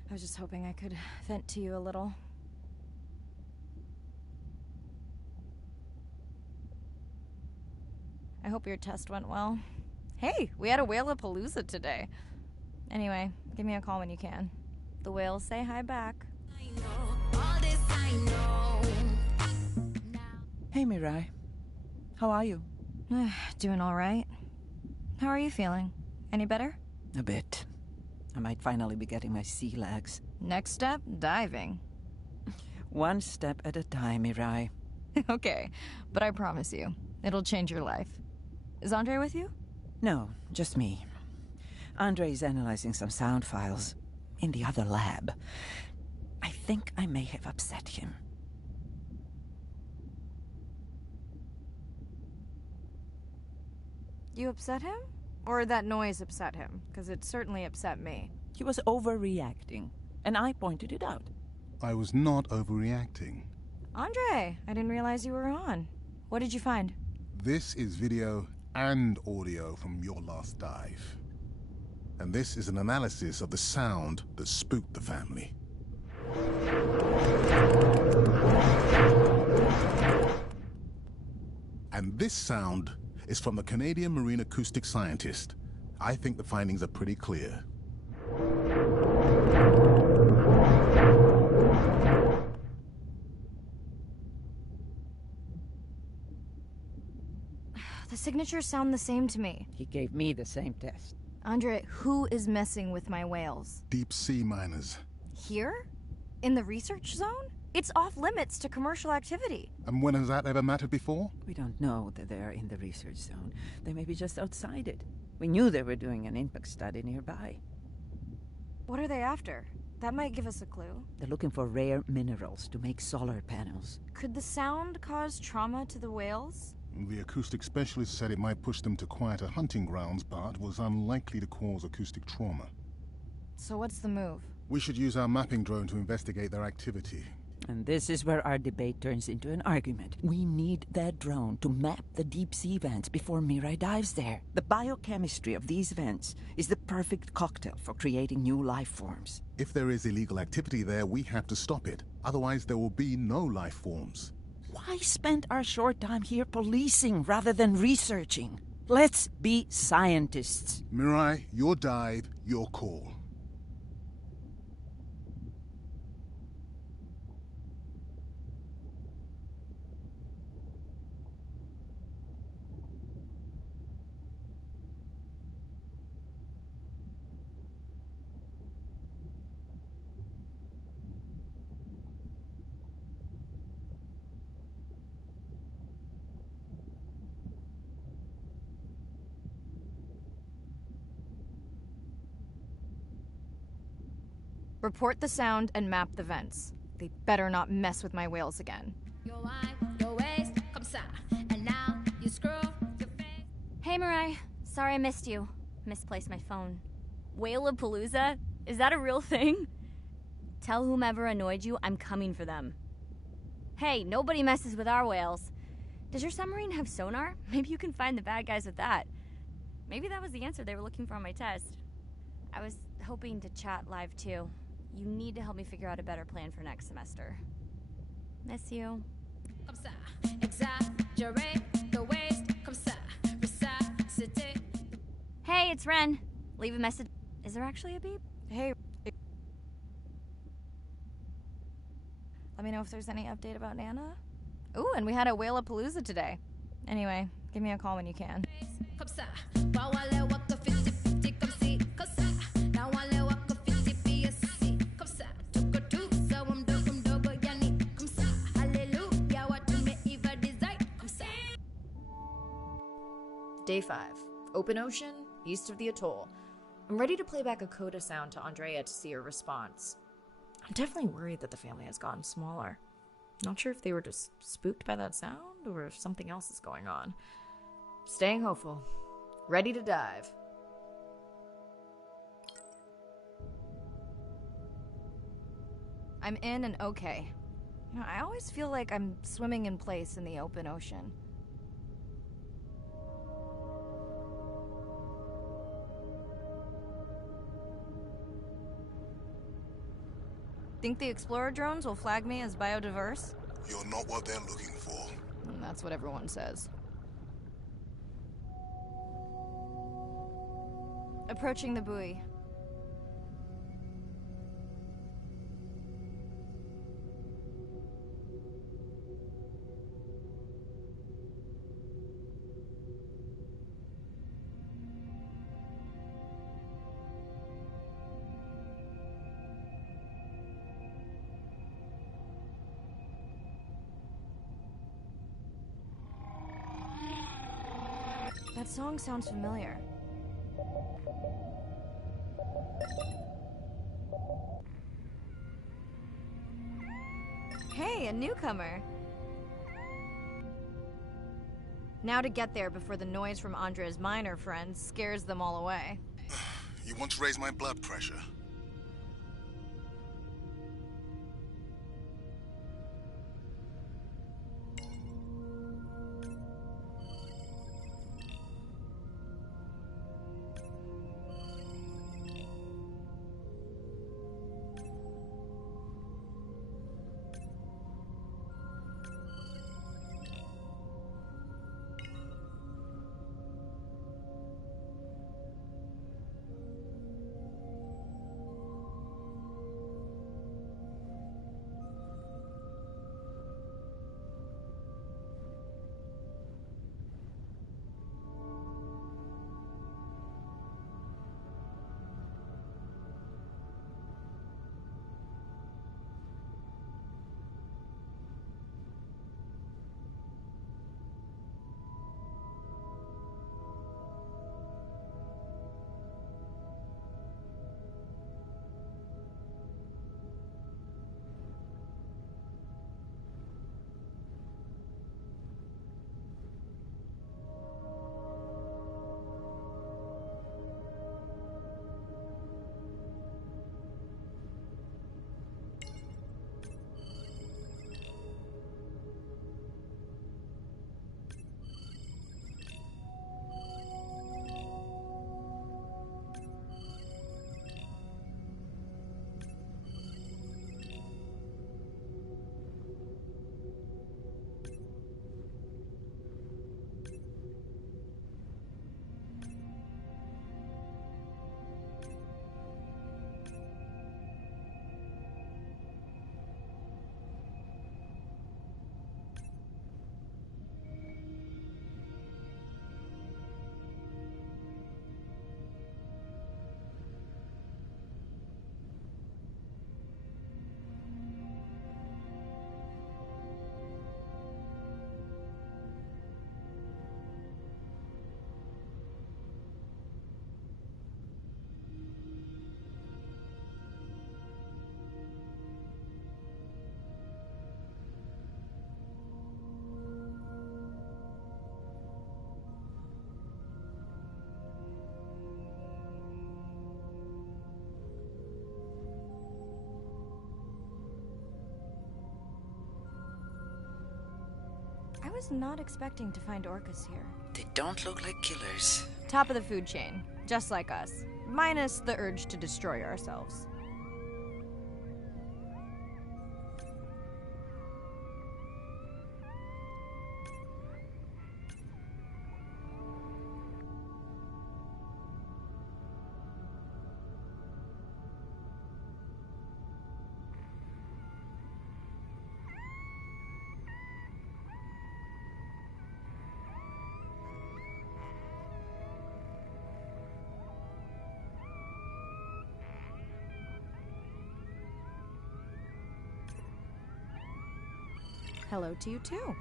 I was just hoping I could vent to you a little. I hope your test went well. Hey, we had a whale-a-palooza today. Anyway, give me a call when you can. The whales say hi back. I know, all this I know. Hey, Mirai. How are you? Doing all right. How are you feeling? Any better? A bit. I might finally be getting my sea legs. Next step, diving. One step at a time, Mirai. Okay, but I promise you, it'll change your life. Is Andre with you? No, just me. Andre is analyzing some sound files in the other lab. I think I may have upset him. You upset him? Or that noise upset him? Because it certainly upset me. He was overreacting, and I pointed it out. I was not overreacting. Andre, I didn't realize you were on. What did you find? This is video and audio from your last dive. And this is an analysis of the sound that spooked the family. And this sound is from the Canadian marine acoustic scientist. I think the findings are pretty clear. The signatures sound the same to me. He gave me the same test. Andre, who is messing with my whales? Deep sea miners. Here? In the research zone? It's off limits to commercial activity. And when has that ever mattered before? We don't know that they are in the research zone. They may be just outside it. We knew they were doing an impact study nearby. What are they after? That might give us a clue. They're looking for rare minerals to make solar panels. Could the sound cause trauma to the whales? The acoustic specialist said it might push them to quieter hunting grounds, but was unlikely to cause acoustic trauma. So what's the move? We should use our mapping drone to investigate their activity. And this is where our debate turns into an argument. We need that drone to map the deep sea vents before Mirai dives there. The biochemistry of these vents is the perfect cocktail for creating new life forms. If there is illegal activity there, we have to stop it. Otherwise, there will be no life forms. Why spend our short time here policing rather than researching? Let's be scientists. Mirai, your dive, your call. Report the sound and map the vents. They better not mess with my whales again. Hey, Mirai. Sorry I missed you. Misplaced my phone. Whale-a-palooza? Is that a real thing? Tell whomever annoyed you I'm coming for them. Hey, nobody messes with our whales. Does your submarine have sonar? Maybe you can find the bad guys with that. Maybe that was the answer they were looking for on my test. I was hoping to chat live too. You need to help me figure out a better plan for next semester. Miss you. Hey, it's Ren. Leave a message. Is there actually a beep? Hey. Let me know if there's any update about Nana. Ooh, and we had a Whale-a-palooza today. Anyway, give me a call when you can. Day 5. Open ocean, east of the atoll. I'm ready to play back a coda sound to Andrea to see her response. I'm definitely worried that the family has gotten smaller. Not sure if they were just spooked by that sound or if something else is going on. Staying hopeful. Ready to dive. I'm in and okay. You know, I always feel like I'm swimming in place in the open ocean. Think the Explorer drones will flag me as biodiverse? You're not what they're looking for. And that's what everyone says. Approaching the buoy. That song sounds familiar. Hey, a newcomer. Now to get there before the noise from Andre's minor friends scares them all away. You want to raise my blood pressure? I was not expecting to find orcas here. They don't look like killers. Top of the food chain, just like us. Minus the urge to destroy ourselves. Hello to you too.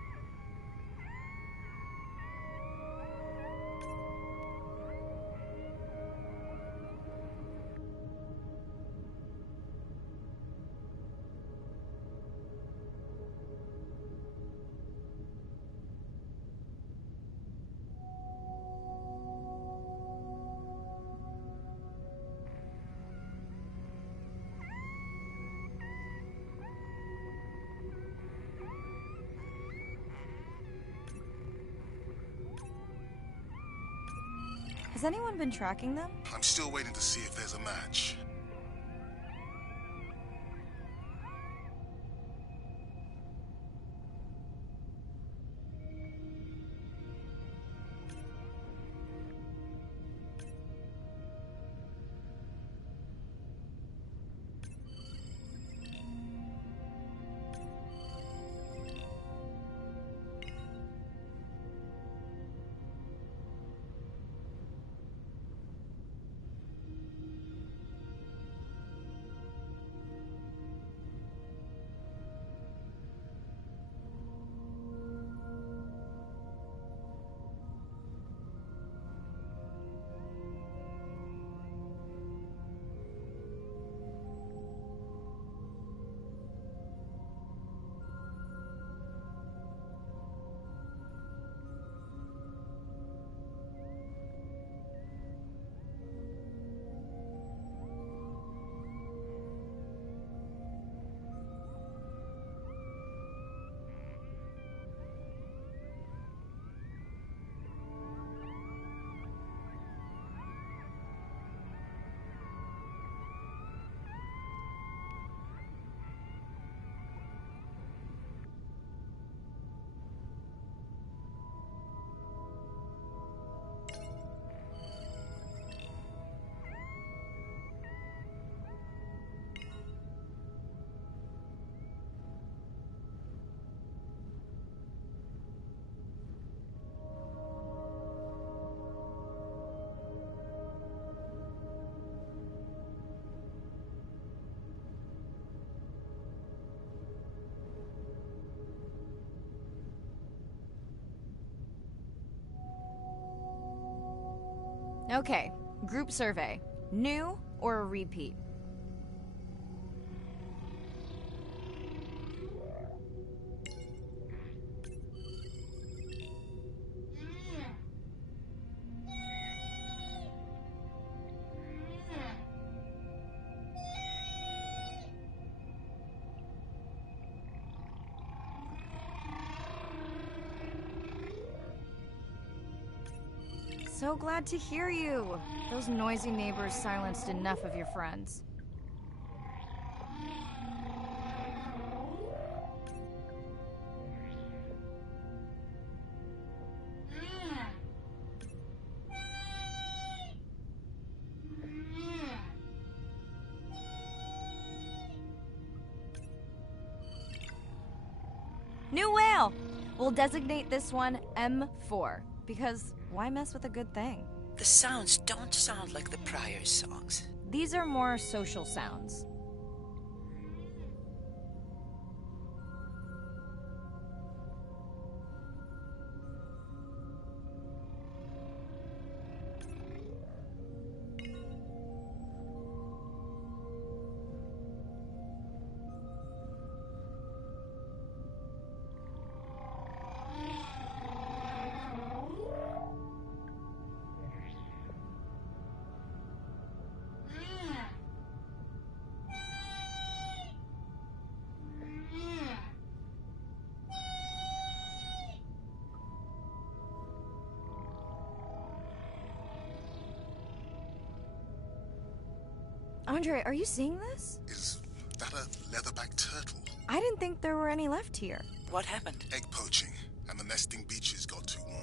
Has anyone been tracking them? I'm still waiting to see if there's a match. Okay, group survey. New or a repeat? So glad to hear you. Those noisy neighbors silenced enough of your friends. New whale! We'll designate this one M4, because why mess with a good thing? The sounds don't sound like the prior songs. These are more social sounds. Andre, are you seeing this? Is that a leatherback turtle? I didn't think there were any left here. What happened? Egg poaching, and the nesting beaches got too warm.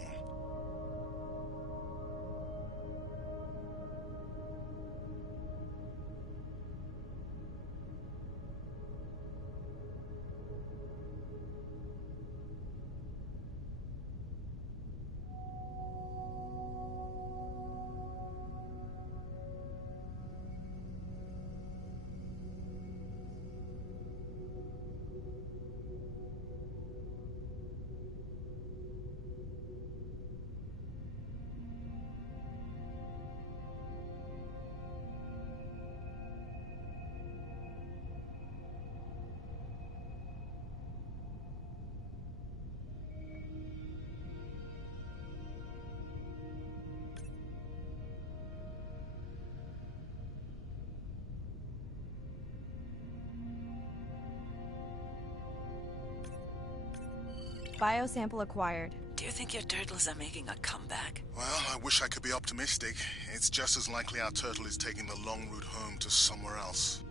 Biosample acquired. Do you think your turtles are making a comeback? Well, I wish I could be optimistic. It's just as likely our turtle is taking the long route home to somewhere else.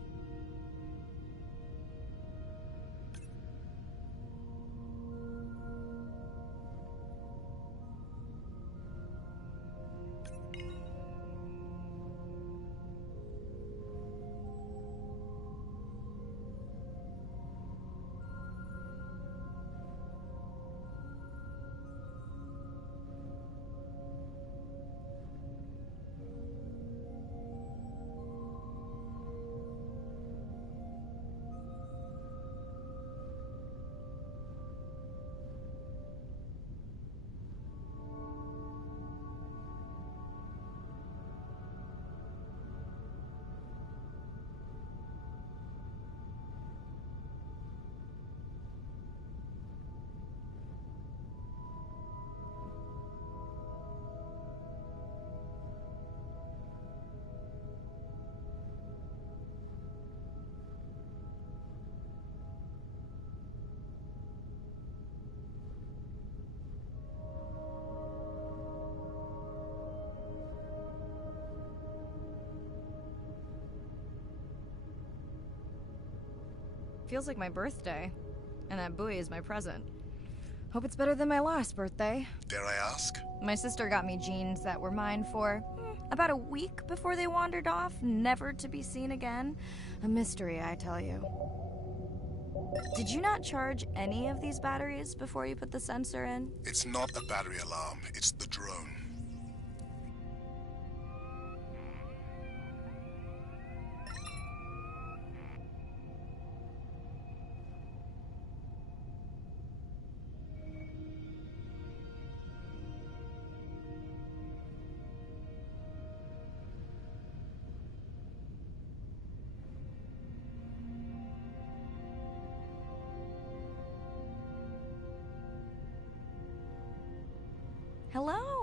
Feels like my birthday. And that buoy is my present. Hope it's better than my last birthday. Dare I ask? My sister got me jeans that were mine for about a week before they wandered off, never to be seen again. A mystery, I tell you. Did you not charge any of these batteries before you put the sensor in? It's not a battery alarm, it's the drone.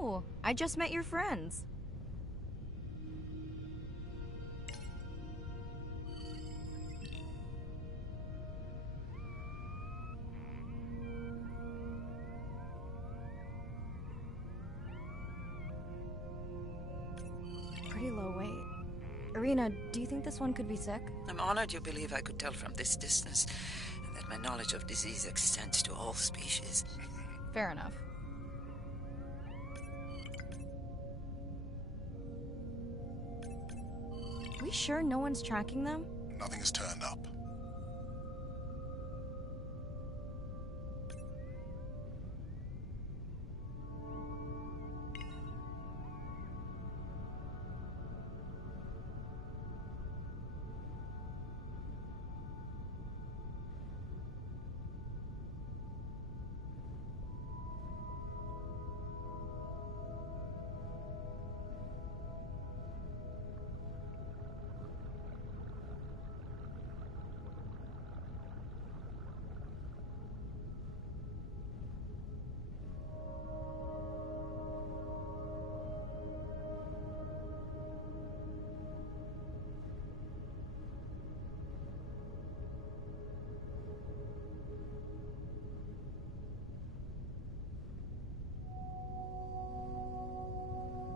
No, I just met your friends. Pretty low weight. Irina, do you think this one could be sick? I'm honored you believe I could tell from this distance that my knowledge of disease extends to all species. Fair enough. We sure no one's tracking them? Nothing has turned up.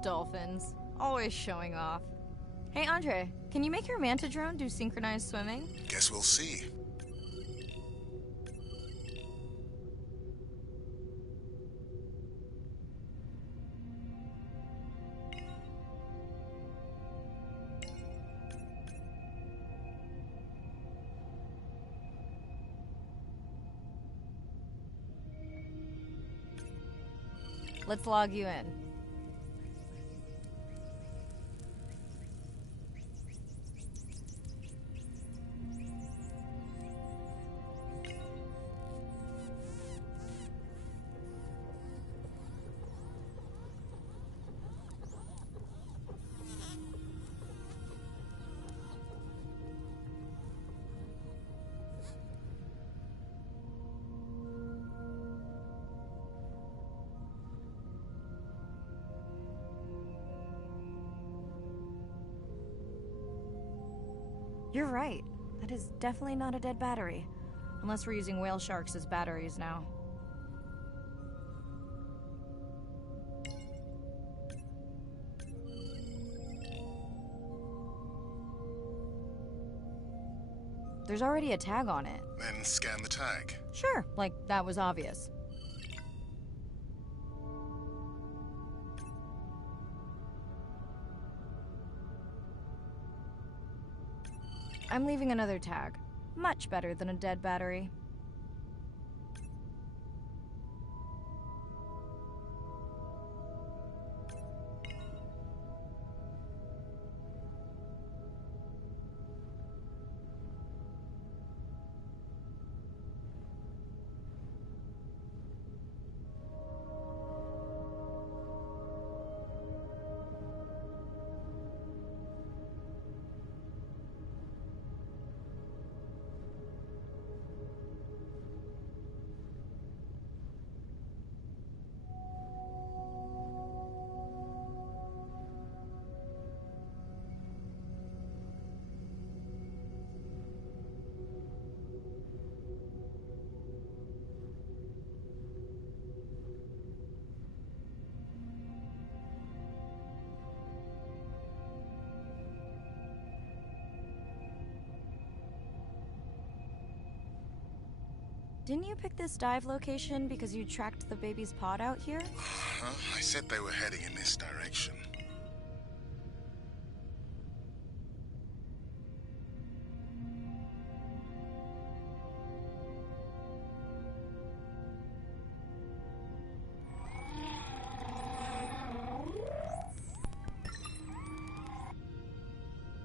Dolphins. Always showing off. Hey, Andre, can you make your manta drone do synchronized swimming? Guess we'll see. Let's log you in. You're right. That is definitely not a dead battery. Unless we're using whale sharks as batteries now. There's already a tag on it. Then scan the tag. Sure, like that was obvious. I'm leaving another tag. Much better than a dead battery. Didn't you pick this dive location because you tracked the baby's pod out here? I said they were heading in this direction.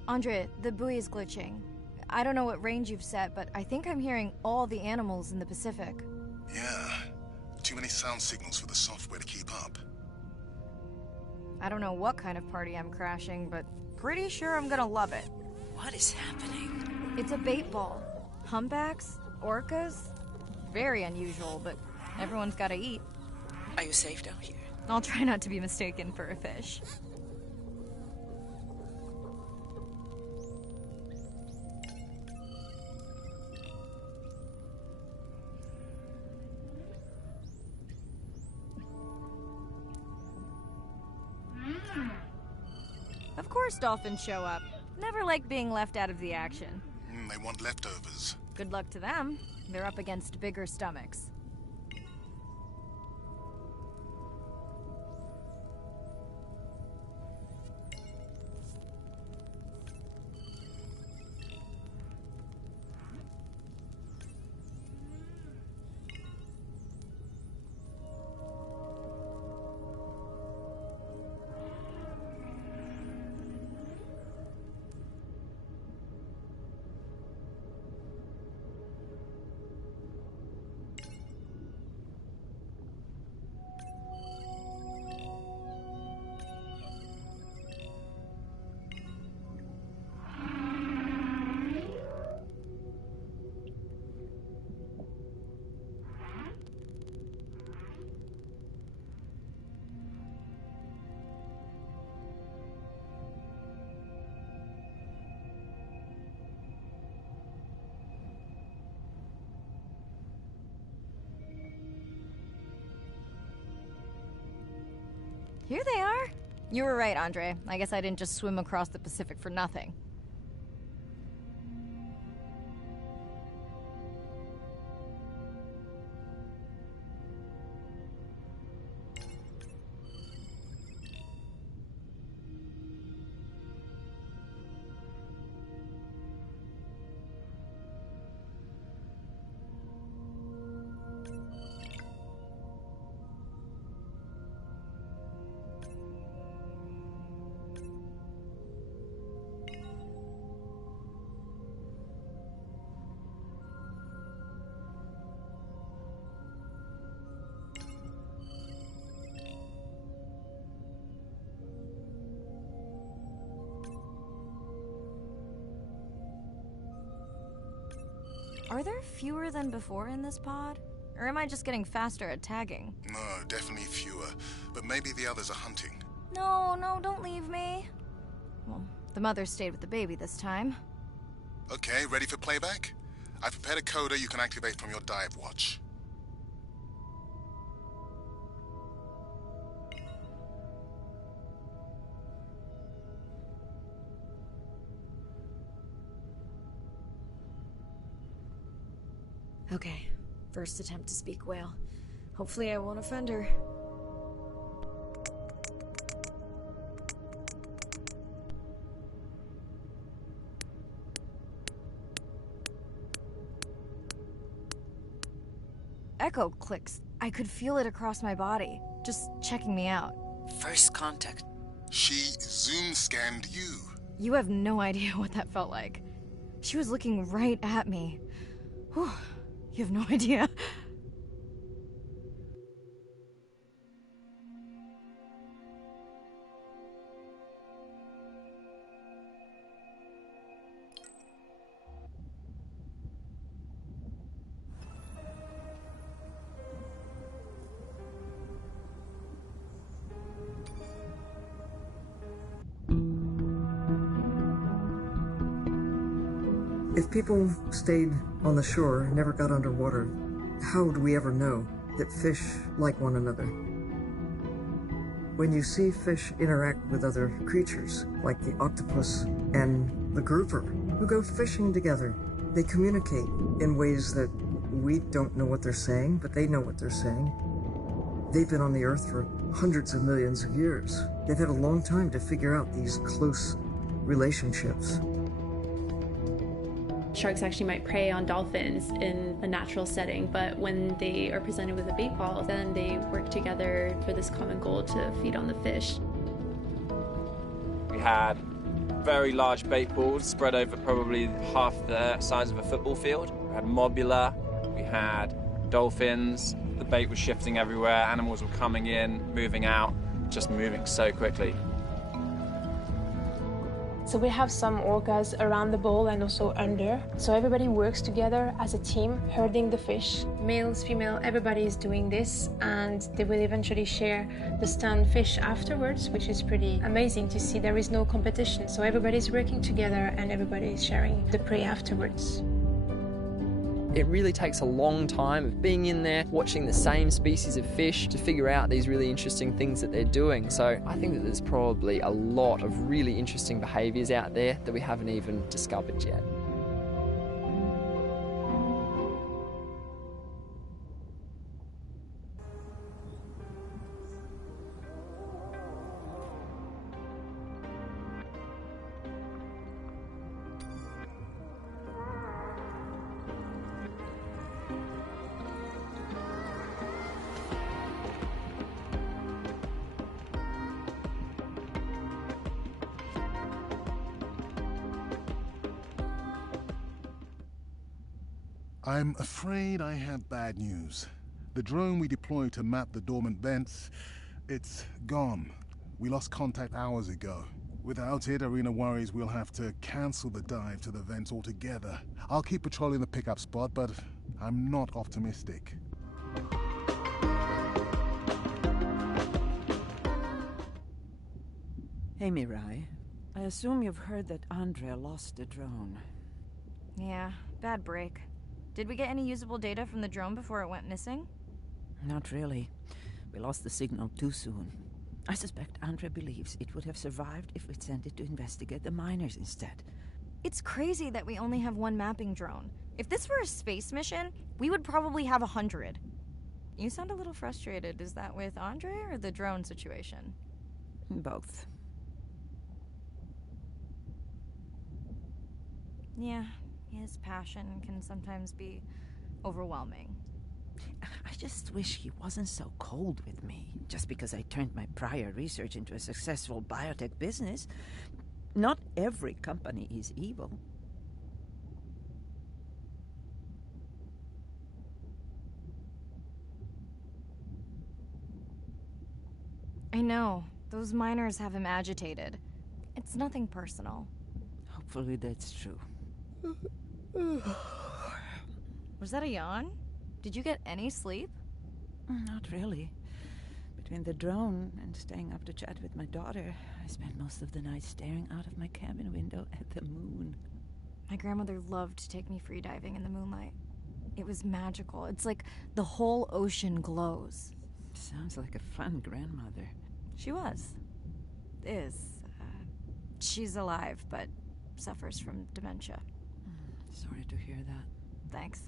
Andre, the buoy is glitching. I don't know what range you've set, but I think I'm hearing all the animals in the Pacific. Yeah. Too many sound signals for the software to keep up. I don't know what kind of party I'm crashing, but pretty sure I'm gonna love it. What is happening? It's a bait ball. Humpbacks? Orcas? Very unusual, but everyone's gotta eat. Are you safe down here? I'll try not to be mistaken for a fish. Of course dolphins show up. Never like being left out of the action. They want leftovers. Good luck to them. They're up against bigger stomachs. Here they are. You were right, Andre. I guess I didn't just swim across the Pacific for nothing. Are there fewer than before in this pod? Or am I just getting faster at tagging? No, definitely fewer. But maybe the others are hunting. No, don't leave me. Well, the mother stayed with the baby this time. Okay, ready for playback? I've prepared a coder you can activate from your dive watch. Okay, first attempt to speak whale. Hopefully I won't offend her. Echo clicks. I could feel it across my body, just checking me out. First contact. She zoom scanned you. You have no idea what that felt like. She was looking right at me. Whew. You have no idea. If people stayed on the shore, never got underwater, how would we ever know that fish like one another? When you see fish interact with other creatures, like the octopus and the grouper, who go fishing together, they communicate in ways that we don't know what they're saying, but they know what they're saying. They've been on the Earth for hundreds of millions of years. They've had a long time to figure out these close relationships. Sharks actually might prey on dolphins in a natural setting, but when they are presented with a bait ball, then they work together for this common goal to feed on the fish. We had very large bait balls spread over probably half the size of a football field. We had mobula, we had dolphins, the bait was shifting everywhere, animals were coming in, moving out, just moving so quickly. So we have some orcas around the bowl and also under. So everybody works together as a team, herding the fish. Males, female, everybody is doing this, and they will eventually share the stunned fish afterwards, which is pretty amazing to see. There is no competition, so everybody's working together and everybody is sharing the prey afterwards. It really takes a long time of being in there, watching the same species of fish to figure out these really interesting things that they're doing. So I think that there's probably a lot of really interesting behaviours out there that we haven't even discovered yet. I'm afraid I have bad news. The drone we deployed to map the dormant vents, it's gone. We lost contact hours ago. Without it, Arena worries we'll have to cancel the dive to the vents altogether. I'll keep patrolling the pickup spot, but I'm not optimistic. Hey, Mirai. I assume you've heard that Andrea lost the drone. Yeah, bad break. Did we get any usable data from the drone before it went missing? Not really. We lost the signal too soon. I suspect Andrea believes it would have survived if we'd sent it to investigate the miners instead. It's crazy that we only have one mapping drone. If this were a space mission, we would probably have 100. You sound a little frustrated. Is that with Andre or the drone situation? Both. Yeah, his passion can sometimes be overwhelming. I just wish he wasn't so cold with me, just because I turned my prior research into a successful biotech business. Not every company is evil. I know. Those miners have him agitated. It's nothing personal. Hopefully that's true. Was that a yawn? Did you get any sleep? Not really. Between the drone and staying up to chat with my daughter, I spent most of the night staring out of my cabin window at the moon. My grandmother loved to take me freediving in the moonlight. It was magical. It's like the whole ocean glows. Sounds like a fun grandmother. She was. Is. She's alive, but suffers from dementia. Sorry to hear that. Thanks.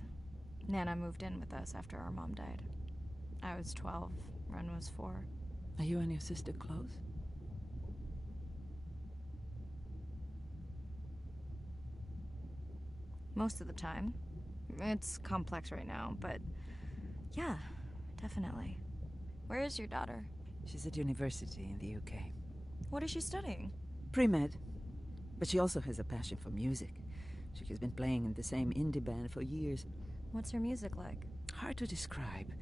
Nana moved in with us after our mom died. I was 12. Ren was 4. Are you and your sister close? Most of the time. It's complex right now, but yeah, definitely. Where is your daughter? She's at university in the UK. What is she studying? Pre-med. But she also has a passion for music. She has been playing in the same indie band for years. What's her music like? Hard to describe.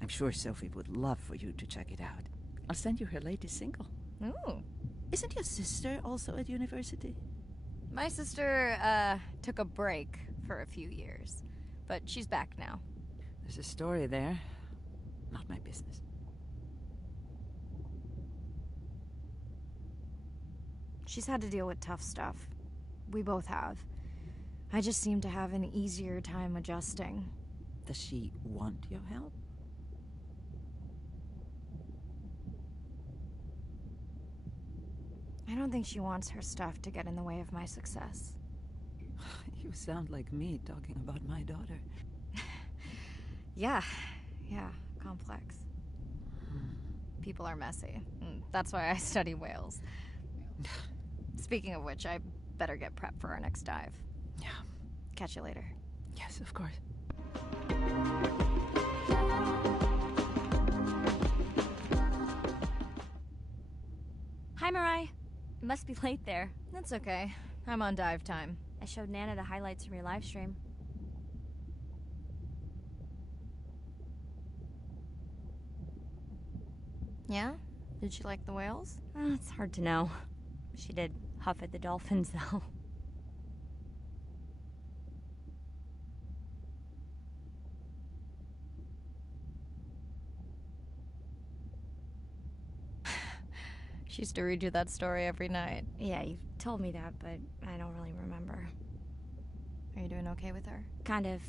I'm sure Sophie would love for you to check it out. I'll send you her latest single. Ooh. Isn't your sister also at university? My sister, took a break for a few years. But she's back now. There's a story there. Not my business. She's had to deal with tough stuff. We both have. I just seem to have an easier time adjusting. Does she want your help? I don't think she wants her stuff to get in the way of my success. You sound like me talking about my daughter. Yeah, complex. People are messy. That's why I study whales. Speaking of which, I better get prepped for our next dive. Yeah. Catch you later. Yes, of course. Hi, Mirai. It must be late there. That's okay. I'm on dive time. I showed Nana the highlights from your live stream. Yeah? Did she like the whales? It's hard to know. She did huff at the dolphins, though. She used to read you that story every night. Yeah, you've told me that, but I don't really remember. Are you doing okay with her? Kind of.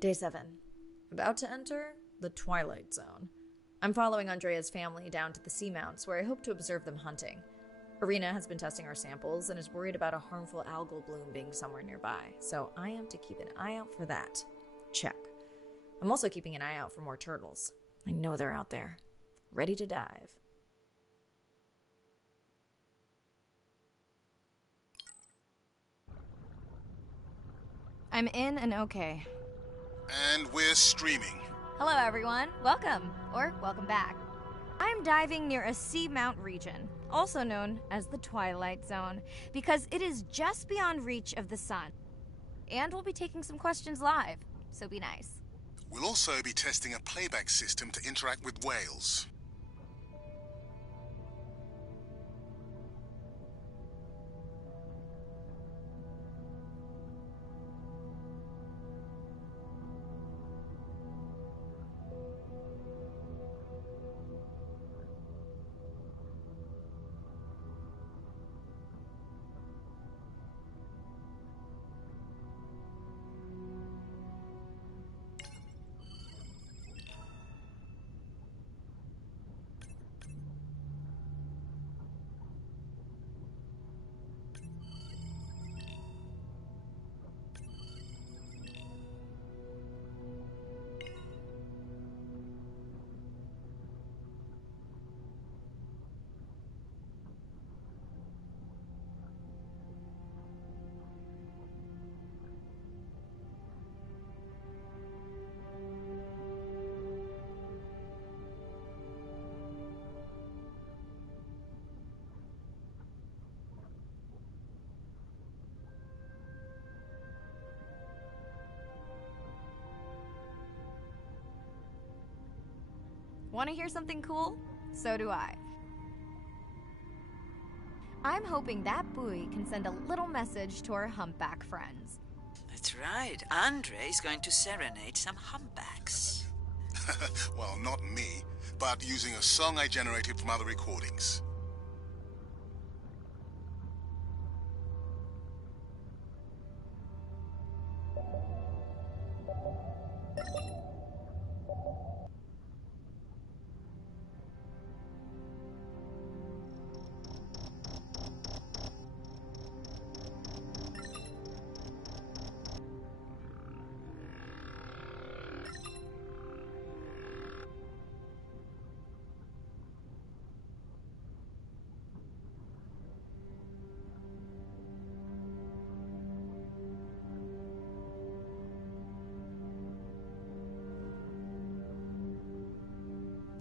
Day 7. About to enter the Twilight Zone. I'm following Andrea's family down to the seamounts, where I hope to observe them hunting. Irina has been testing our samples and is worried about a harmful algal bloom being somewhere nearby, so I am to keep an eye out for that. Check. I'm also keeping an eye out for more turtles. I know they're out there, ready to dive. I'm in and okay. And we're streaming. Hello, everyone. Welcome, or welcome back. I'm diving near a seamount region, also known as the Twilight Zone, because it is just beyond reach of the sun. And we'll be taking some questions live, so be nice. We'll also be testing a playback system to interact with whales. Want to hear something cool? So do I. I'm hoping that buoy can send a little message to our humpback friends. That's right. Andre is going to serenade some humpbacks. Well, not me, but using a song I generated from other recordings.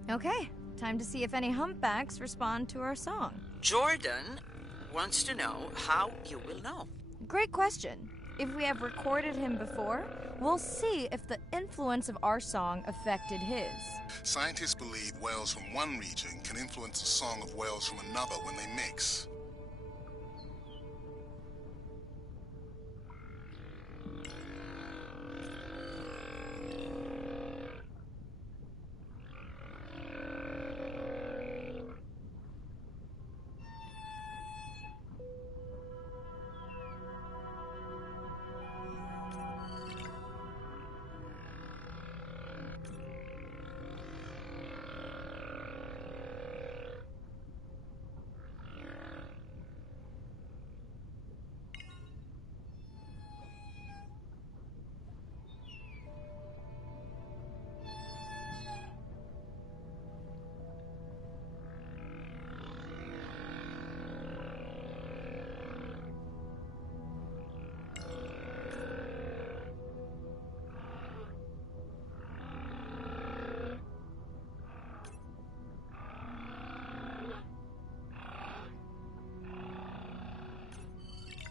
Okay, time to see if any humpbacks respond to our song. Jordan wants to know how you will know. Great question. If we have recorded him before, we'll see if the influence of our song affected his. Scientists believe whales from one region can influence the song of whales from another when they mix.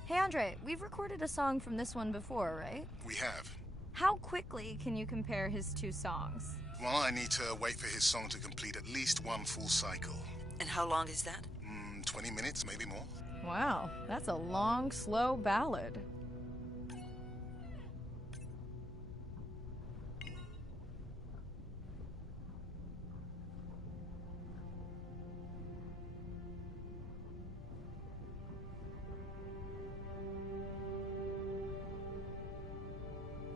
Hey Andre, we've recorded a song from this one before, right? We have. How quickly can you compare his two songs? Well, I need to wait for his song to complete at least one full cycle. And how long is that? 20 minutes, maybe more. Wow, that's a long, slow ballad.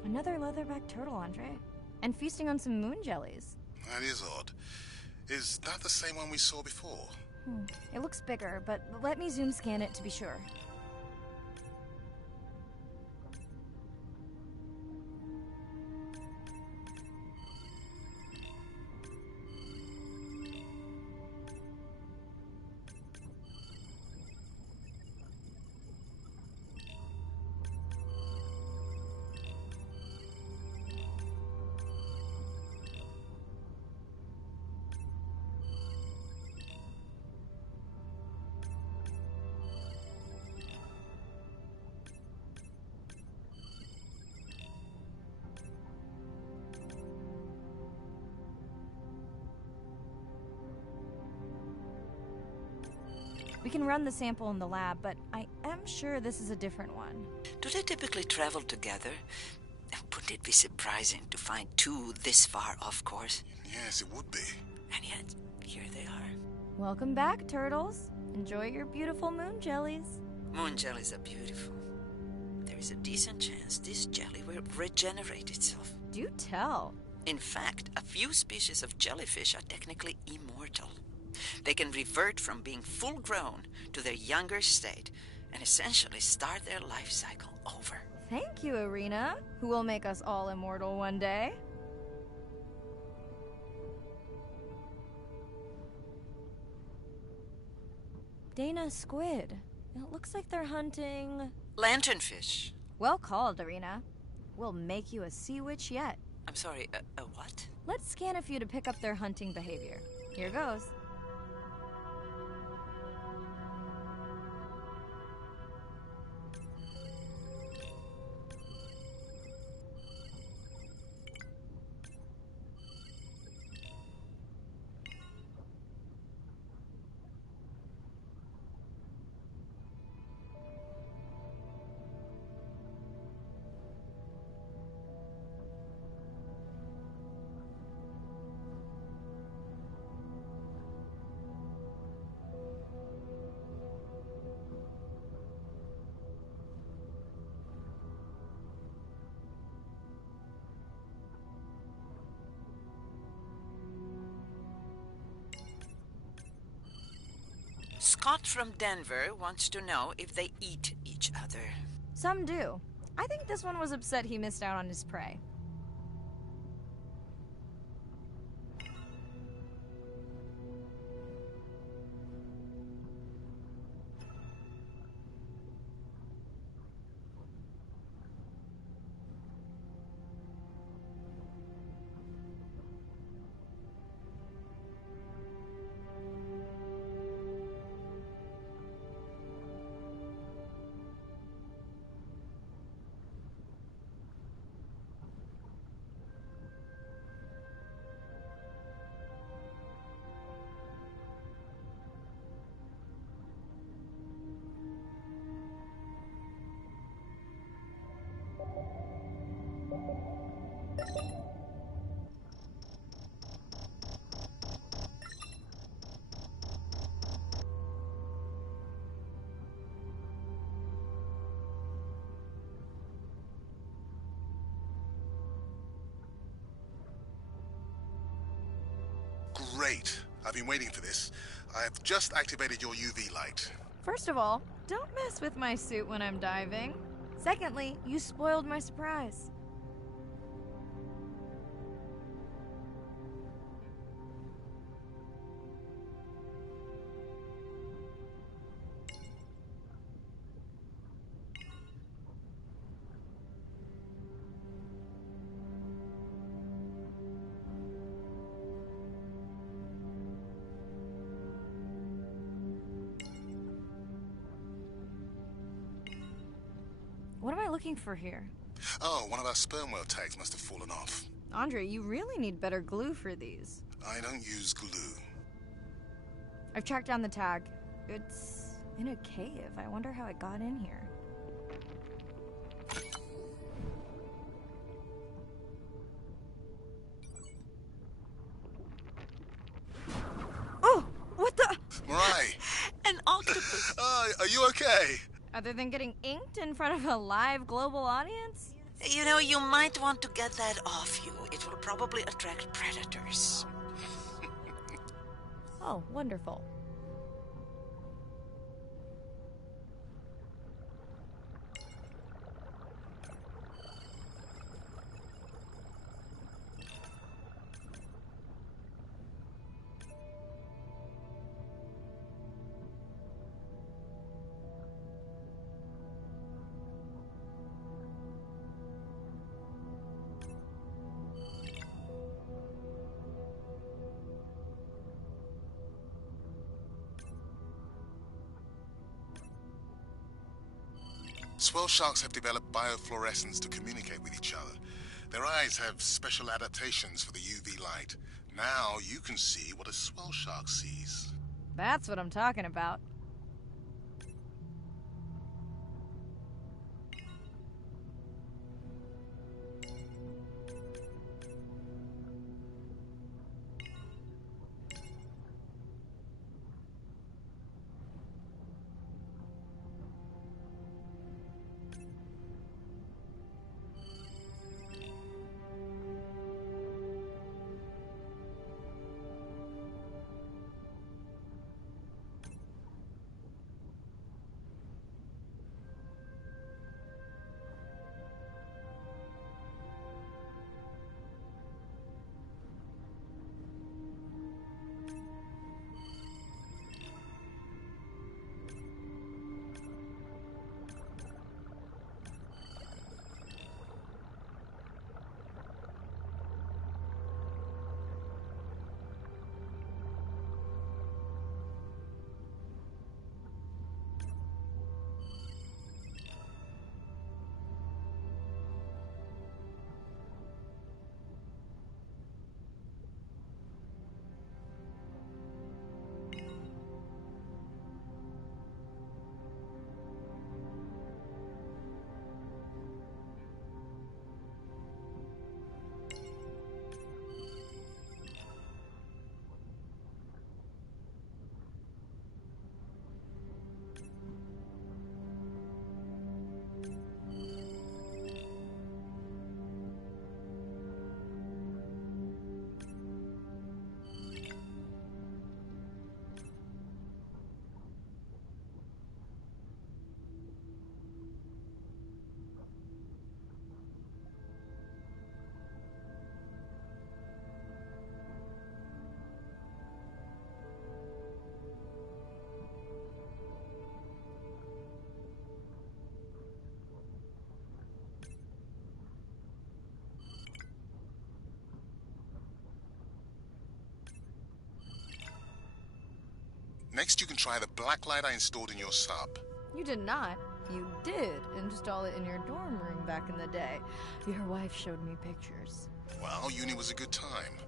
Another leatherback turtle, Andre. And feasting on some moon jellies. That is odd. Is that the same one we saw before? It looks bigger, but let me zoom scan it to be sure. We can run the sample in the lab, but I am sure this is a different one. Do they typically travel together? Wouldn't it be surprising to find two this far off course? Yes, it would be. And yet, here they are. Welcome back, turtles. Enjoy your beautiful moon jellies. Moon jellies are beautiful. There is a decent chance this jelly will regenerate itself. Do tell. In fact, a few species of jellyfish are technically immortal. They can revert from being full-grown to their younger state and essentially start their life cycle over. Thank you, Arena, who will make us all immortal one day. Dana, squid. It looks like they're hunting... lanternfish. Well called, Arena. We'll make you a sea witch yet. I'm sorry, a what? Let's scan a few to pick up their hunting behavior. Here goes. Scott from Denver wants to know if they eat each other. Some do. I think this one was upset he missed out on his prey. Great. I've been waiting for this. I have just activated your UV light. First of all, don't mess with my suit when I'm diving. Secondly, you spoiled my surprise. What am I looking for here? Oh, one of our sperm whale tags must have fallen off. Andre, you really need better glue for these. I don't use glue. I've tracked down the tag. It's in a cave. I wonder how it got in here. Oh! What the? Mirai! An octopus! Are you okay? Other than getting inked in front of a live global audience? You know, you might want to get that off you. It will probably attract predators. Oh, wonderful. Swell sharks have developed biofluorescence to communicate with each other. Their eyes have special adaptations for the UV light. Now you can see what a swell shark sees. That's what I'm talking about. Next, you can try the black light I installed in your sub. You did not. You did install it in your dorm room back in the day. Your wife showed me pictures. Well, uni was a good time.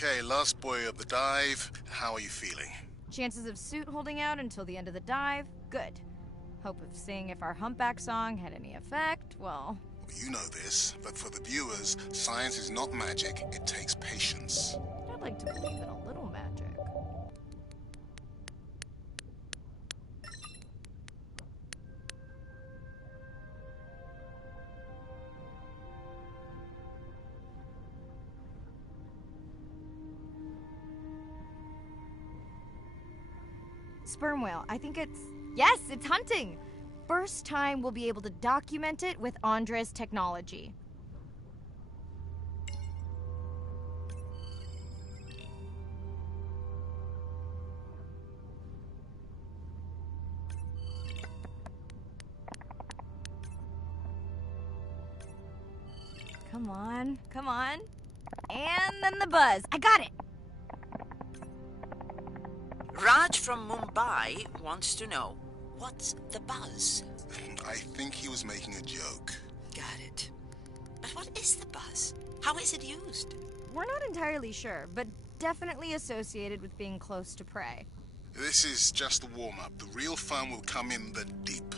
Okay, last boy of the dive. How are you feeling? Chances of suit holding out until the end of the dive? Good. Hope of seeing if our humpback song had any effect, well... You know this, but for the viewers, science is not magic, it takes patience. I'd like to believe in a little magic. Sperm whale, I think it's... Yes, it's hunting! First time we'll be able to document it with Andre's technology. Come on, come on. And then the buzz. I got it! Raj from Mumbai wants to know, what's the buzz? I think he was making a joke. Got it. But what is the buzz? How is it used? We're not entirely sure, but definitely associated with being close to prey. This is just the warm-up. The real fun will come in the deep.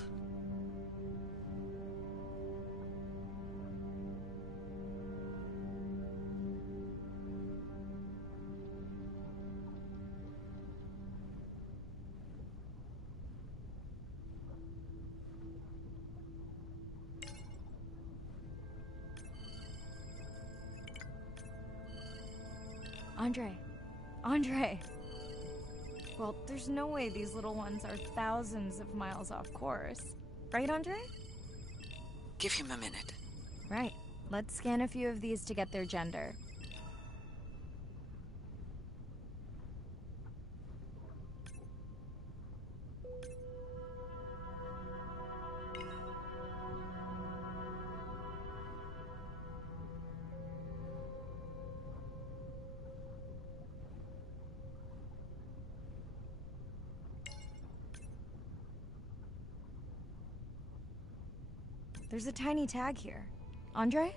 Andre. Well, there's no way these little ones are thousands of miles off course. Right, Andre? Give him a minute. Right. Let's scan a few of these to get their gender. There's a tiny tag here. Andre?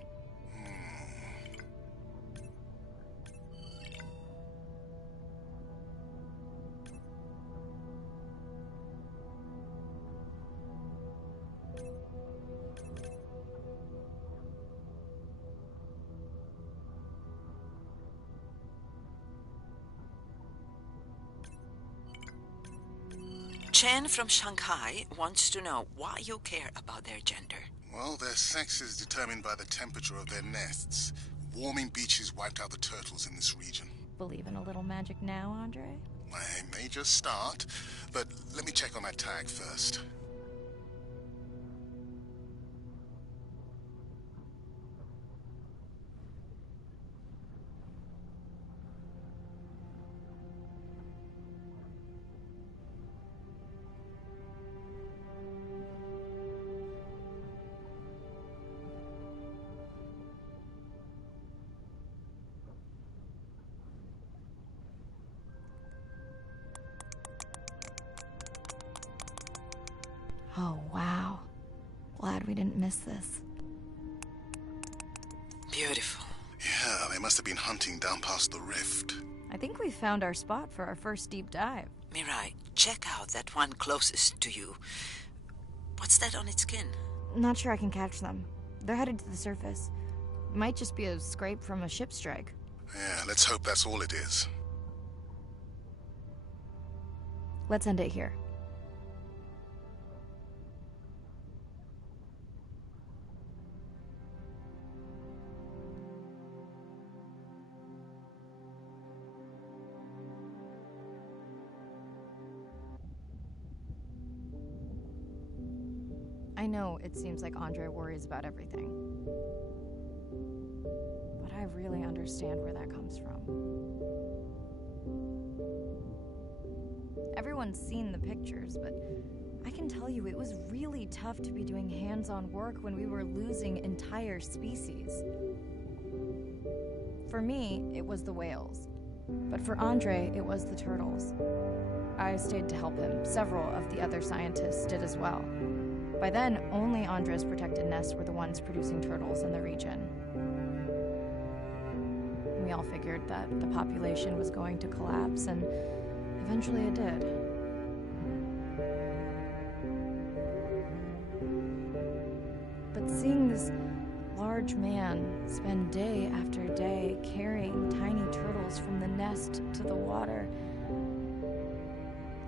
Chen from Shanghai wants to know why you care about their gender. Well, their sex is determined by the temperature of their nests. Warming beaches wiped out the turtles in this region. Believe in a little magic now, Andre? I may just start, but let me check on that tag first. Oh, wow. Glad we didn't miss this. Beautiful. Yeah, they must have been hunting down past the rift. I think we found our spot for our first deep dive. Mirai, check out that one closest to you. What's that on its skin? Not sure I can catch them. They're headed to the surface. Might just be a scrape from a ship strike. Yeah, let's hope that's all it is. Let's end it here. I know it seems like Andre worries about everything. But I really understand where that comes from. Everyone's seen the pictures, but I can tell you it was really tough to be doing hands-on work when we were losing entire species. For me, it was the whales. But for Andre, it was the turtles. I stayed to help him. Several of the other scientists did as well. By then, only Andre's protected nests were the ones producing turtles in the region. We all figured that the population was going to collapse, and eventually it did. But seeing this large man spend day after day carrying tiny turtles from the nest to the water,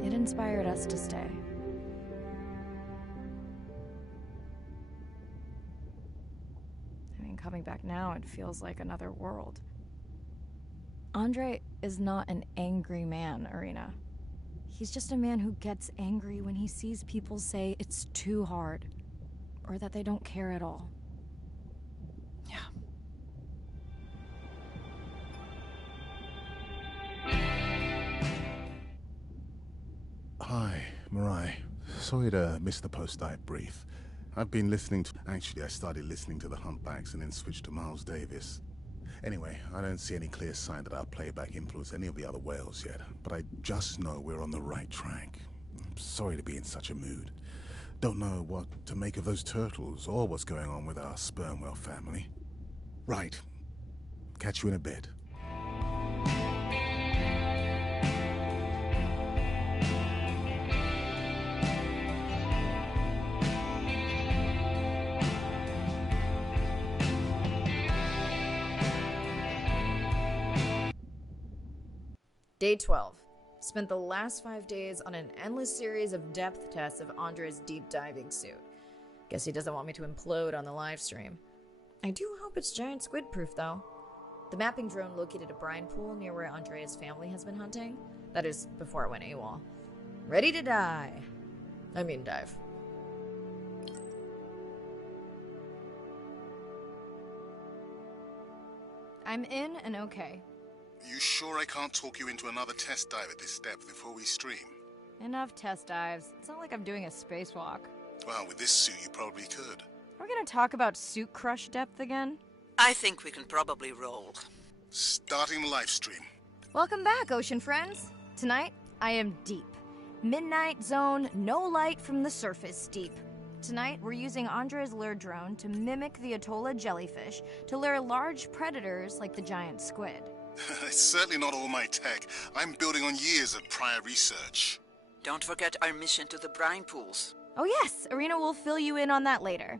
it inspired us to stay. Coming back now, it feels like another world. Andre is not an angry man, Irina. He's just a man who gets angry when he sees people say it's too hard, or that they don't care at all. Yeah. Hi, Mirai. Sorry to miss the post-dive brief. I've been listening to... Actually, I started listening to the Humpbacks and then switched to Miles Davis. Anyway, I don't see any clear sign that our playback influenced any of the other whales yet, but I just know we're on the right track. I'm sorry to be in such a mood. Don't know what to make of those turtles or what's going on with our sperm whale family. Right. Catch you in a bit. Day 12. Spent the last 5 days on an endless series of depth tests of Andre's deep diving suit. Guess he doesn't want me to implode on the live stream. I do hope it's giant squid proof though. The mapping drone located a brine pool near where Andrea's family has been hunting. That is, before it went AWOL. Ready to dive. I'm in and okay. You sure I can't talk you into another test dive at this depth before we stream? Enough test dives. It's not like I'm doing a spacewalk. Well, with this suit you probably could. Are we gonna talk about suit crush depth again? I think we can probably roll. Starting the live stream. Welcome back, ocean friends. Tonight, I am deep. Midnight zone, no light from the surface deep. Tonight, we're using Andre's lure drone to mimic the Atolla jellyfish to lure large predators like the giant squid. It's certainly not all my tech. I'm building on years of prior research. Don't forget our mission to the brine pools. Oh yes, Irina will fill you in on that later.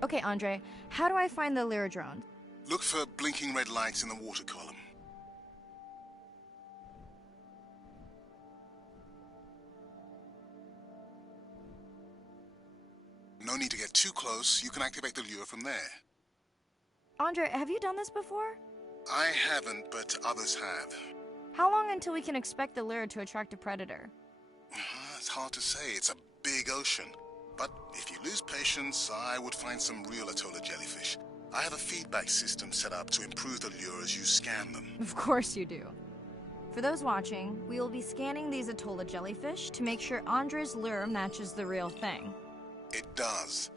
Okay, Andre, how do I find the lure drone? Look for blinking red lights in the water column. No need to get too close. You can activate the lure from there. Andre, have you done this before? I haven't, but others have. How long until we can expect the lure to attract a predator? It's hard to say. It's a big ocean. But if you lose patience, I would find some real Atola jellyfish. I have a feedback system set up to improve the lure as you scan them. Of course you do. For those watching, we will be scanning these Atola jellyfish to make sure Andre's lure matches the real thing. It does,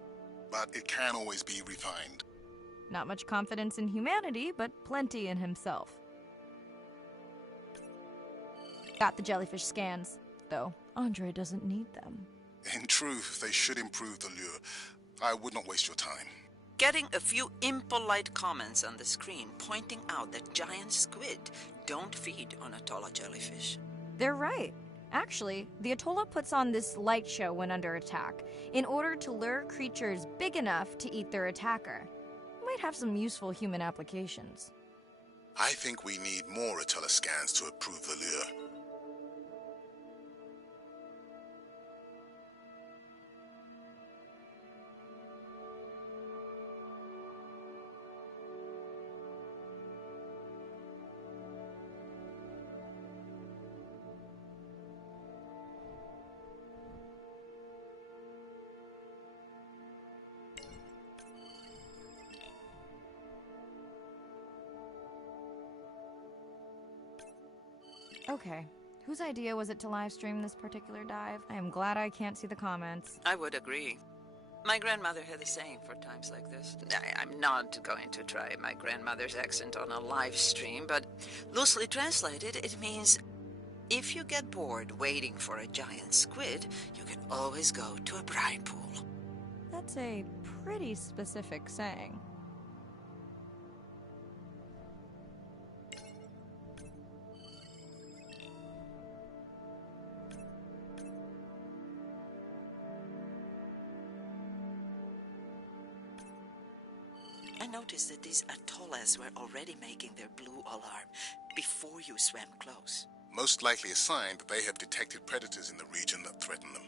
but it can always be refined. Not much confidence in humanity, but plenty in himself. Got the jellyfish scans, though Andre doesn't need them. In truth, they should improve the lure. I would not waste your time. Getting a few impolite comments on the screen pointing out that giant squid don't feed on Atola jellyfish. They're right. Actually, the Atola puts on this light show when under attack, in order to lure creatures big enough to eat their attacker. Might have some useful human applications. I think we need more Atola scans to approve the lure. Okay, whose idea was it to live stream this particular dive? I am glad I can't see the comments. I would agree. My grandmother had the same for times like this. I'm not going to try my grandmother's accent on a live stream, but loosely translated, it means if you get bored waiting for a giant squid, you can always go to a brine pool. That's a pretty specific saying. I noticed that these Atolas were already making their blue alarm before you swam close. Most likely a sign that they have detected predators in the region that threaten them.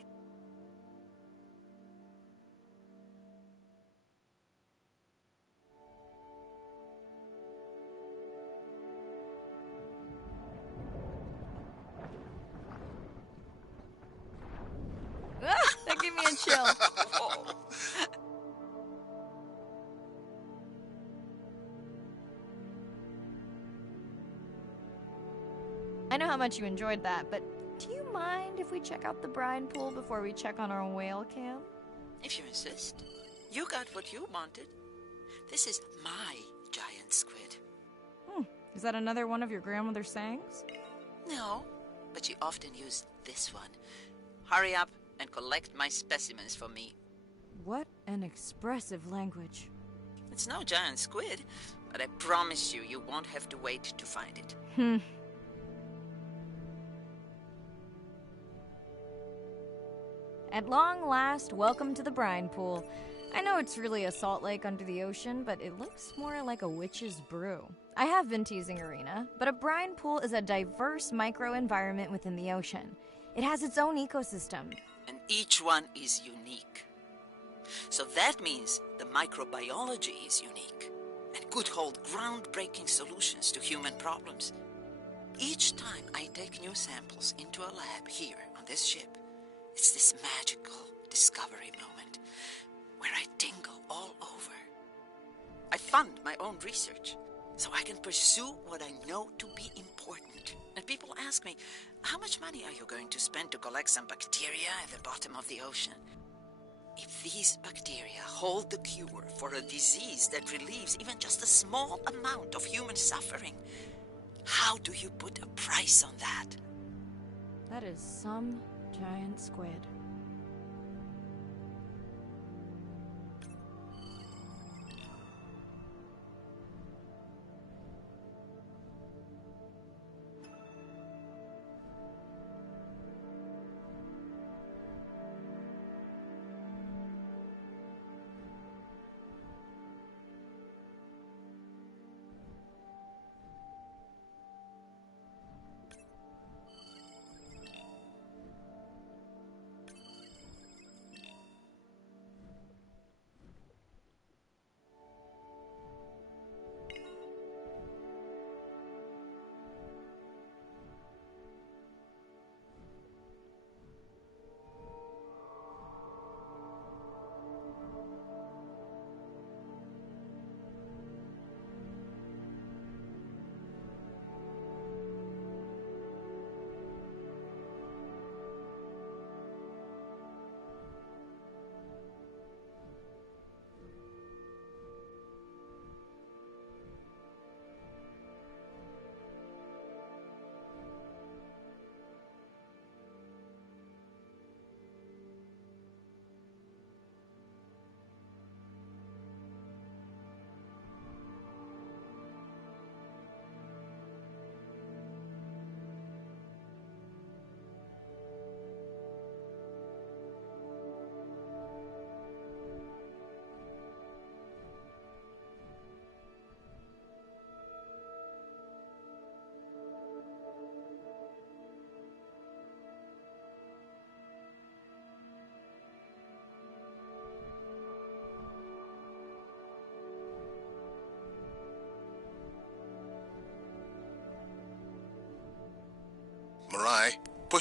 That gave me a chill. I know how much you enjoyed that, but do you mind if we check out the brine pool before we check on our whale cam? If you insist. You got what you wanted. This is my giant squid. Is that another one of your grandmother's sayings? No, but she often used this one. Hurry up and collect my specimens for me. What an expressive language. It's no giant squid, but I promise you, you won't have to wait to find it. At long last, welcome to the brine pool. I know it's really a salt lake under the ocean, but it looks more like a witch's brew. I have been teasing Arena, but a brine pool is a diverse microenvironment within the ocean. It has its own ecosystem. And each one is unique. So that means the microbiology is unique and could hold groundbreaking solutions to human problems. Each time I take new samples into a lab here on this ship, it's this magical discovery moment where I tingle all over. I fund my own research so I can pursue what I know to be important. And people ask me, how much money are you going to spend to collect some bacteria at the bottom of the ocean? If these bacteria hold the cure for a disease that relieves even just a small amount of human suffering, how do you put a price on that? That is some giant squid.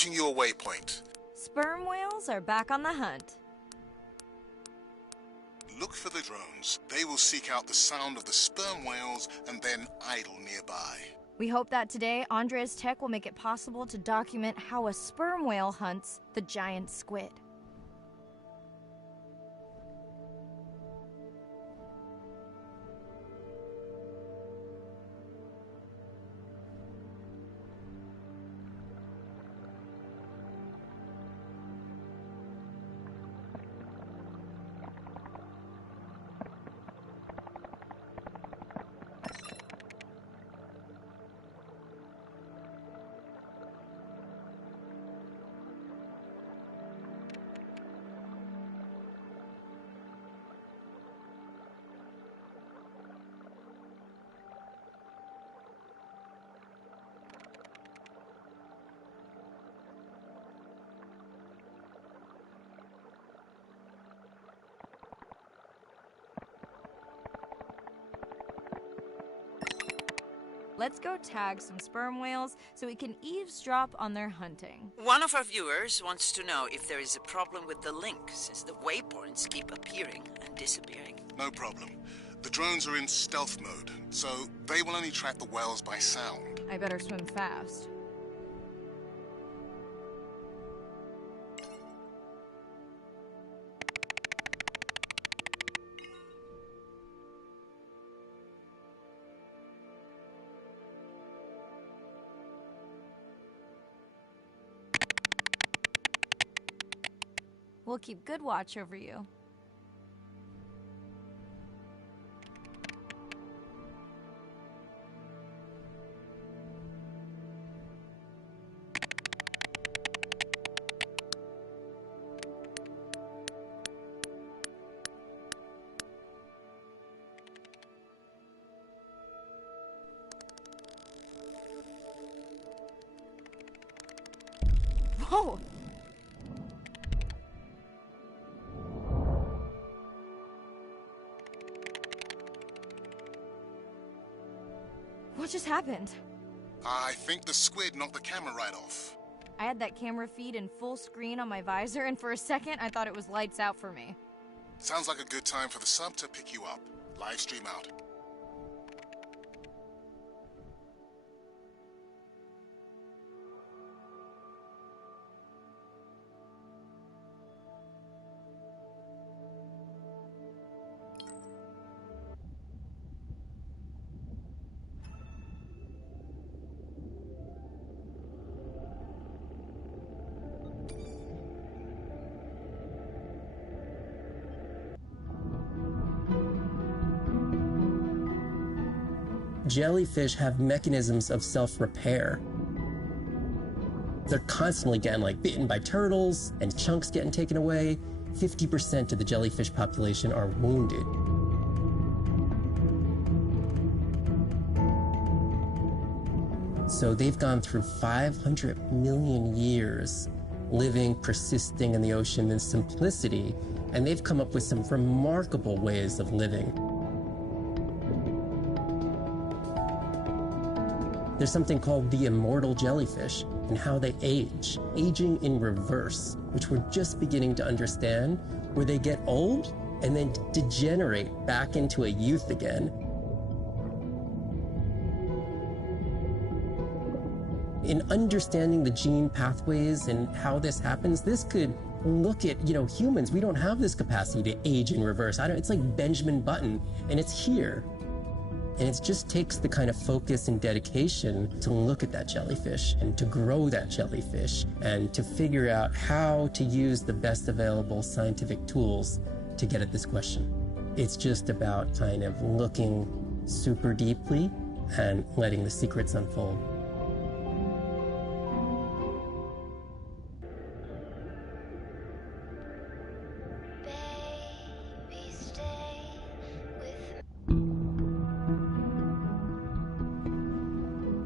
Charging you a waypoint. Sperm whales are back on the hunt. Look for the drones. They will seek out the sound of the sperm whales and then idle nearby. We hope that today, Andrea's tech will make it possible to document how a sperm whale hunts the giant squid. Let's go tag some sperm whales so we can eavesdrop on their hunting. One of our viewers wants to know if there is a problem with the link, since the waypoints keep appearing and disappearing. No problem. The drones are in stealth mode, so they will only track the whales by sound. I better swim fast. We'll keep good watch over you. Whoa! What just happened? I think the squid knocked the camera right off. I had that camera feed in full screen on my visor, and for a second I thought it was lights out for me. Sounds like a good time for the sub to pick you up. Live stream out. Jellyfish have mechanisms of self-repair. They're constantly getting bitten by turtles and chunks getting taken away. 50% of the jellyfish population are wounded. So they've gone through 500 million years living, persisting in the ocean in simplicity, and they've come up with some remarkable ways of living. There's something called the immortal jellyfish and how they age, aging in reverse, which we're just beginning to understand, where they get old and then degenerate back into a youth again. In understanding the gene pathways and how this happens, this could look at, humans. We don't have this capacity to age in reverse. It's like Benjamin Button, and it's here. And it just takes the kind of focus and dedication to look at that jellyfish and to grow that jellyfish and to figure out how to use the best available scientific tools to get at this question. It's just about kind of looking super deeply and letting the secrets unfold.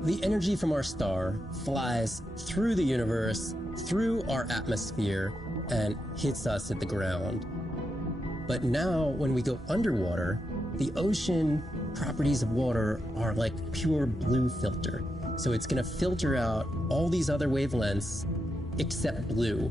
The energy from our star flies through the universe, through our atmosphere, and hits us at the ground. But now, when we go underwater, the ocean properties of water are like pure blue filter. So it's going to filter out all these other wavelengths except blue.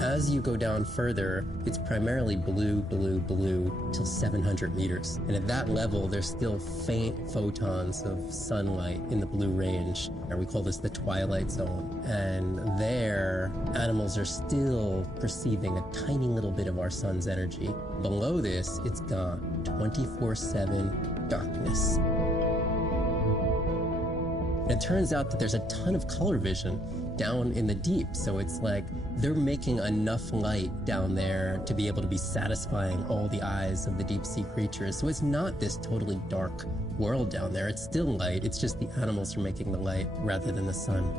As you go down further, it's primarily blue, blue, blue till 700 meters. And at that level, there's still faint photons of sunlight in the blue range. And we call this the twilight zone. And there, animals are still perceiving a tiny little bit of our sun's energy. Below this, it's gone. 24/7 darkness. And it turns out that there's a ton of color vision down in the deep, so it's like they're making enough light down there to be able to be satisfying all the eyes of the deep sea creatures. So it's not this totally dark world down there. It's still light. It's just the animals are making the light rather than the sun.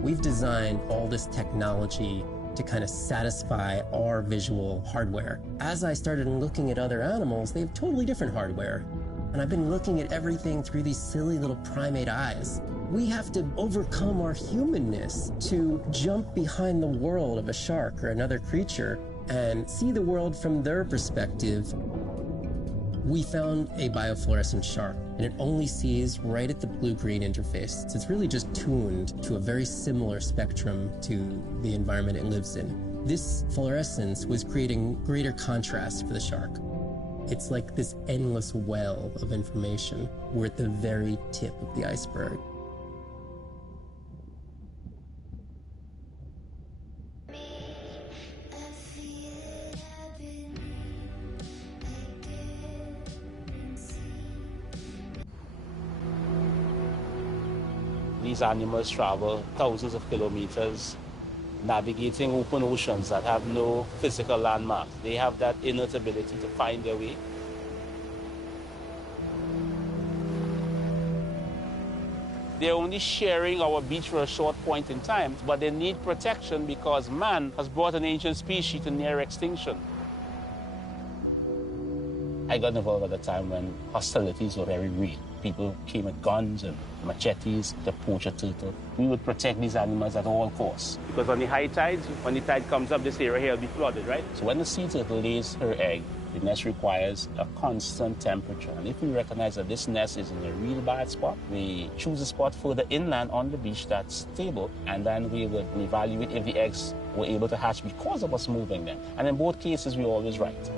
We've designed all this technology to kind of satisfy our visual hardware. As I started looking at other animals, they have totally different hardware. And I've been looking at everything through these silly little primate eyes. We have to overcome our humanness to jump behind the world of a shark or another creature and see the world from their perspective. We found a biofluorescent shark, and it only sees right at the blue-green interface. So it's really just tuned to a very similar spectrum to the environment it lives in. This fluorescence was creating greater contrast for the shark. It's like this endless well of information. We're at the very tip of the iceberg. These animals travel thousands of kilometers, navigating open oceans that have no physical landmarks. They have that innate ability to find their way. They're only sharing our beach for a short point in time, but they need protection because man has brought an ancient species to near extinction. I got involved at a time when hostilities were very real. People came with guns and machetes to poach a turtle. We would protect these animals at all costs. Because on the high tides, when the tide comes up, this area here will be flooded, right? So when the sea turtle lays her egg, the nest requires a constant temperature. And if we recognize that this nest is in a real bad spot, we choose a spot further inland on the beach that's stable, and then we would evaluate if the eggs were able to hatch because of us moving them. And in both cases, we're always right.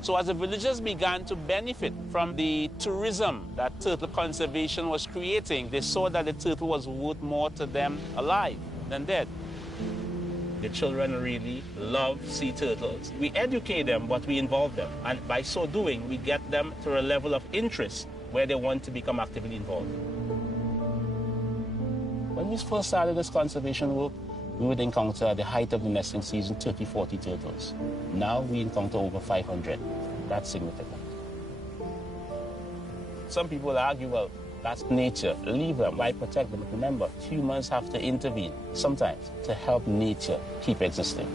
So as the villagers began to benefit from the tourism that turtle conservation was creating, they saw that the turtle was worth more to them alive than dead. The children really love sea turtles. We educate them, but we involve them. And by so doing, we get them to a level of interest where they want to become actively involved. When we first started this conservation work, we would encounter at the height of the nesting season 30, 40 turtles. Now we encounter over 500. That's significant. Some people argue, well, that's nature. Leave them. Why protect them? But remember, humans have to intervene sometimes to help nature keep existing.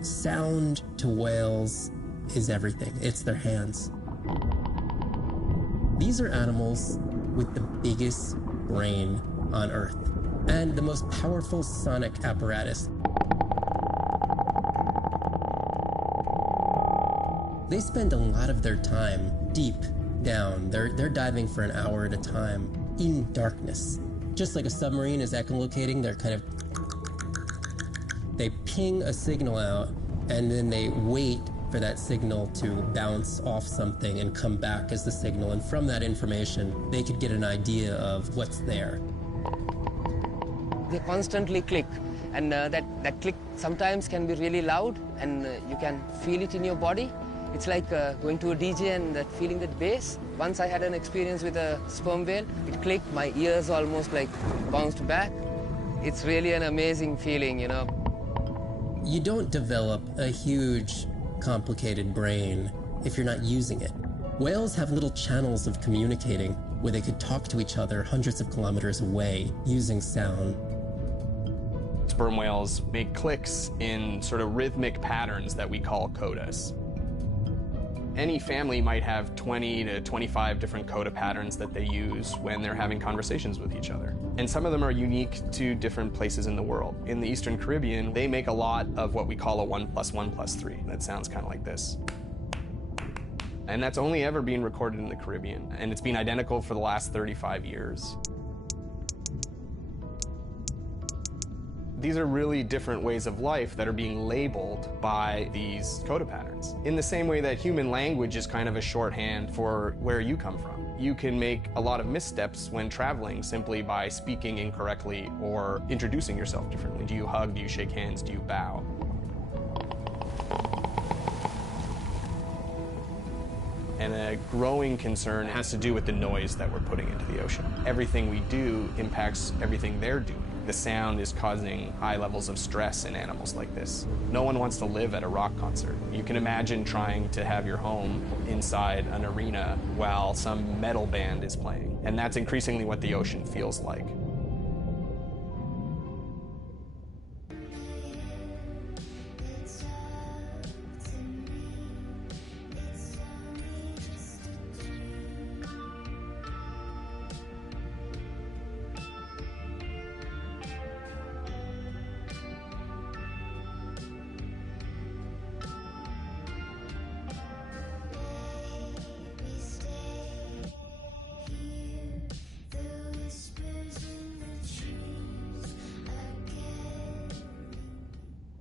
Sound to whales is everything. It's their hands. These are animals with the biggest brain on Earth and the most powerful sonic apparatus. They spend a lot of their time deep down. They're diving for an hour at a time in darkness. Just like a submarine is echolocating, they're kind of... They ping a signal out, and then they wait for that signal to bounce off something and come back as the signal. And from that information, they could get an idea of what's there. They constantly click, and that click sometimes can be really loud, and you can feel it in your body. It's like going to a DJ and feeling that bass. Once I had an experience with a sperm whale. It clicked, my ears almost like bounced back. It's really an amazing feeling, you know. You don't develop a huge, complicated brain if you're not using it. Whales have little channels of communicating where they could talk to each other hundreds of kilometers away using sound. Sperm whales make clicks in sort of rhythmic patterns that we call codas. Any family might have 20 to 25 different coda patterns that they use when they're having conversations with each other. And some of them are unique to different places in the world. In the Eastern Caribbean, they make a lot of what we call a 1 + 1 + 3. That sounds kind of like this. And that's only ever been recorded in the Caribbean. And it's been identical for the last 35 years. These are really different ways of life that are being labeled by these coda patterns. In the same way that human language is kind of a shorthand for where you come from. You can make a lot of missteps when traveling simply by speaking incorrectly or introducing yourself differently. Do you hug? Do you shake hands? Do you bow? And a growing concern has to do with the noise that we're putting into the ocean. Everything we do impacts everything they're doing. The sound is causing high levels of stress in animals like this. No one wants to live at a rock concert. You can imagine trying to have your home inside an arena while some metal band is playing. And that's increasingly what the ocean feels like.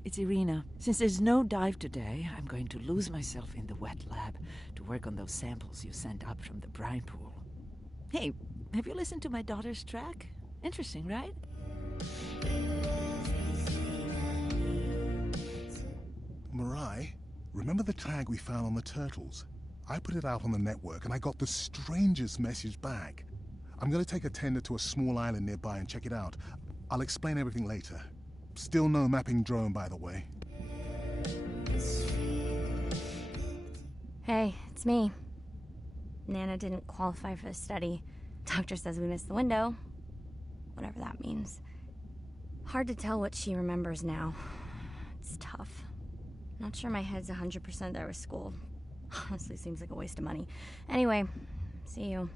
It's Irina. Since there's no dive today, I'm going to lose myself in the wet lab to work on those samples you sent up from the brine pool. Hey, have you listened to my daughter's track? Interesting, right? Mirai, remember the tag we found on the turtles? I put it out on the network and I got the strangest message back. I'm going to take a tender to a small island nearby and check it out. I'll explain everything later. Still no mapping drone, by the way. Hey, it's me. Nana didn't qualify for the study. Doctor says we missed the window. Whatever that means. Hard to tell what she remembers now. It's tough. Not sure my head's 100% there with school. Honestly, seems like a waste of money. Anyway, see you.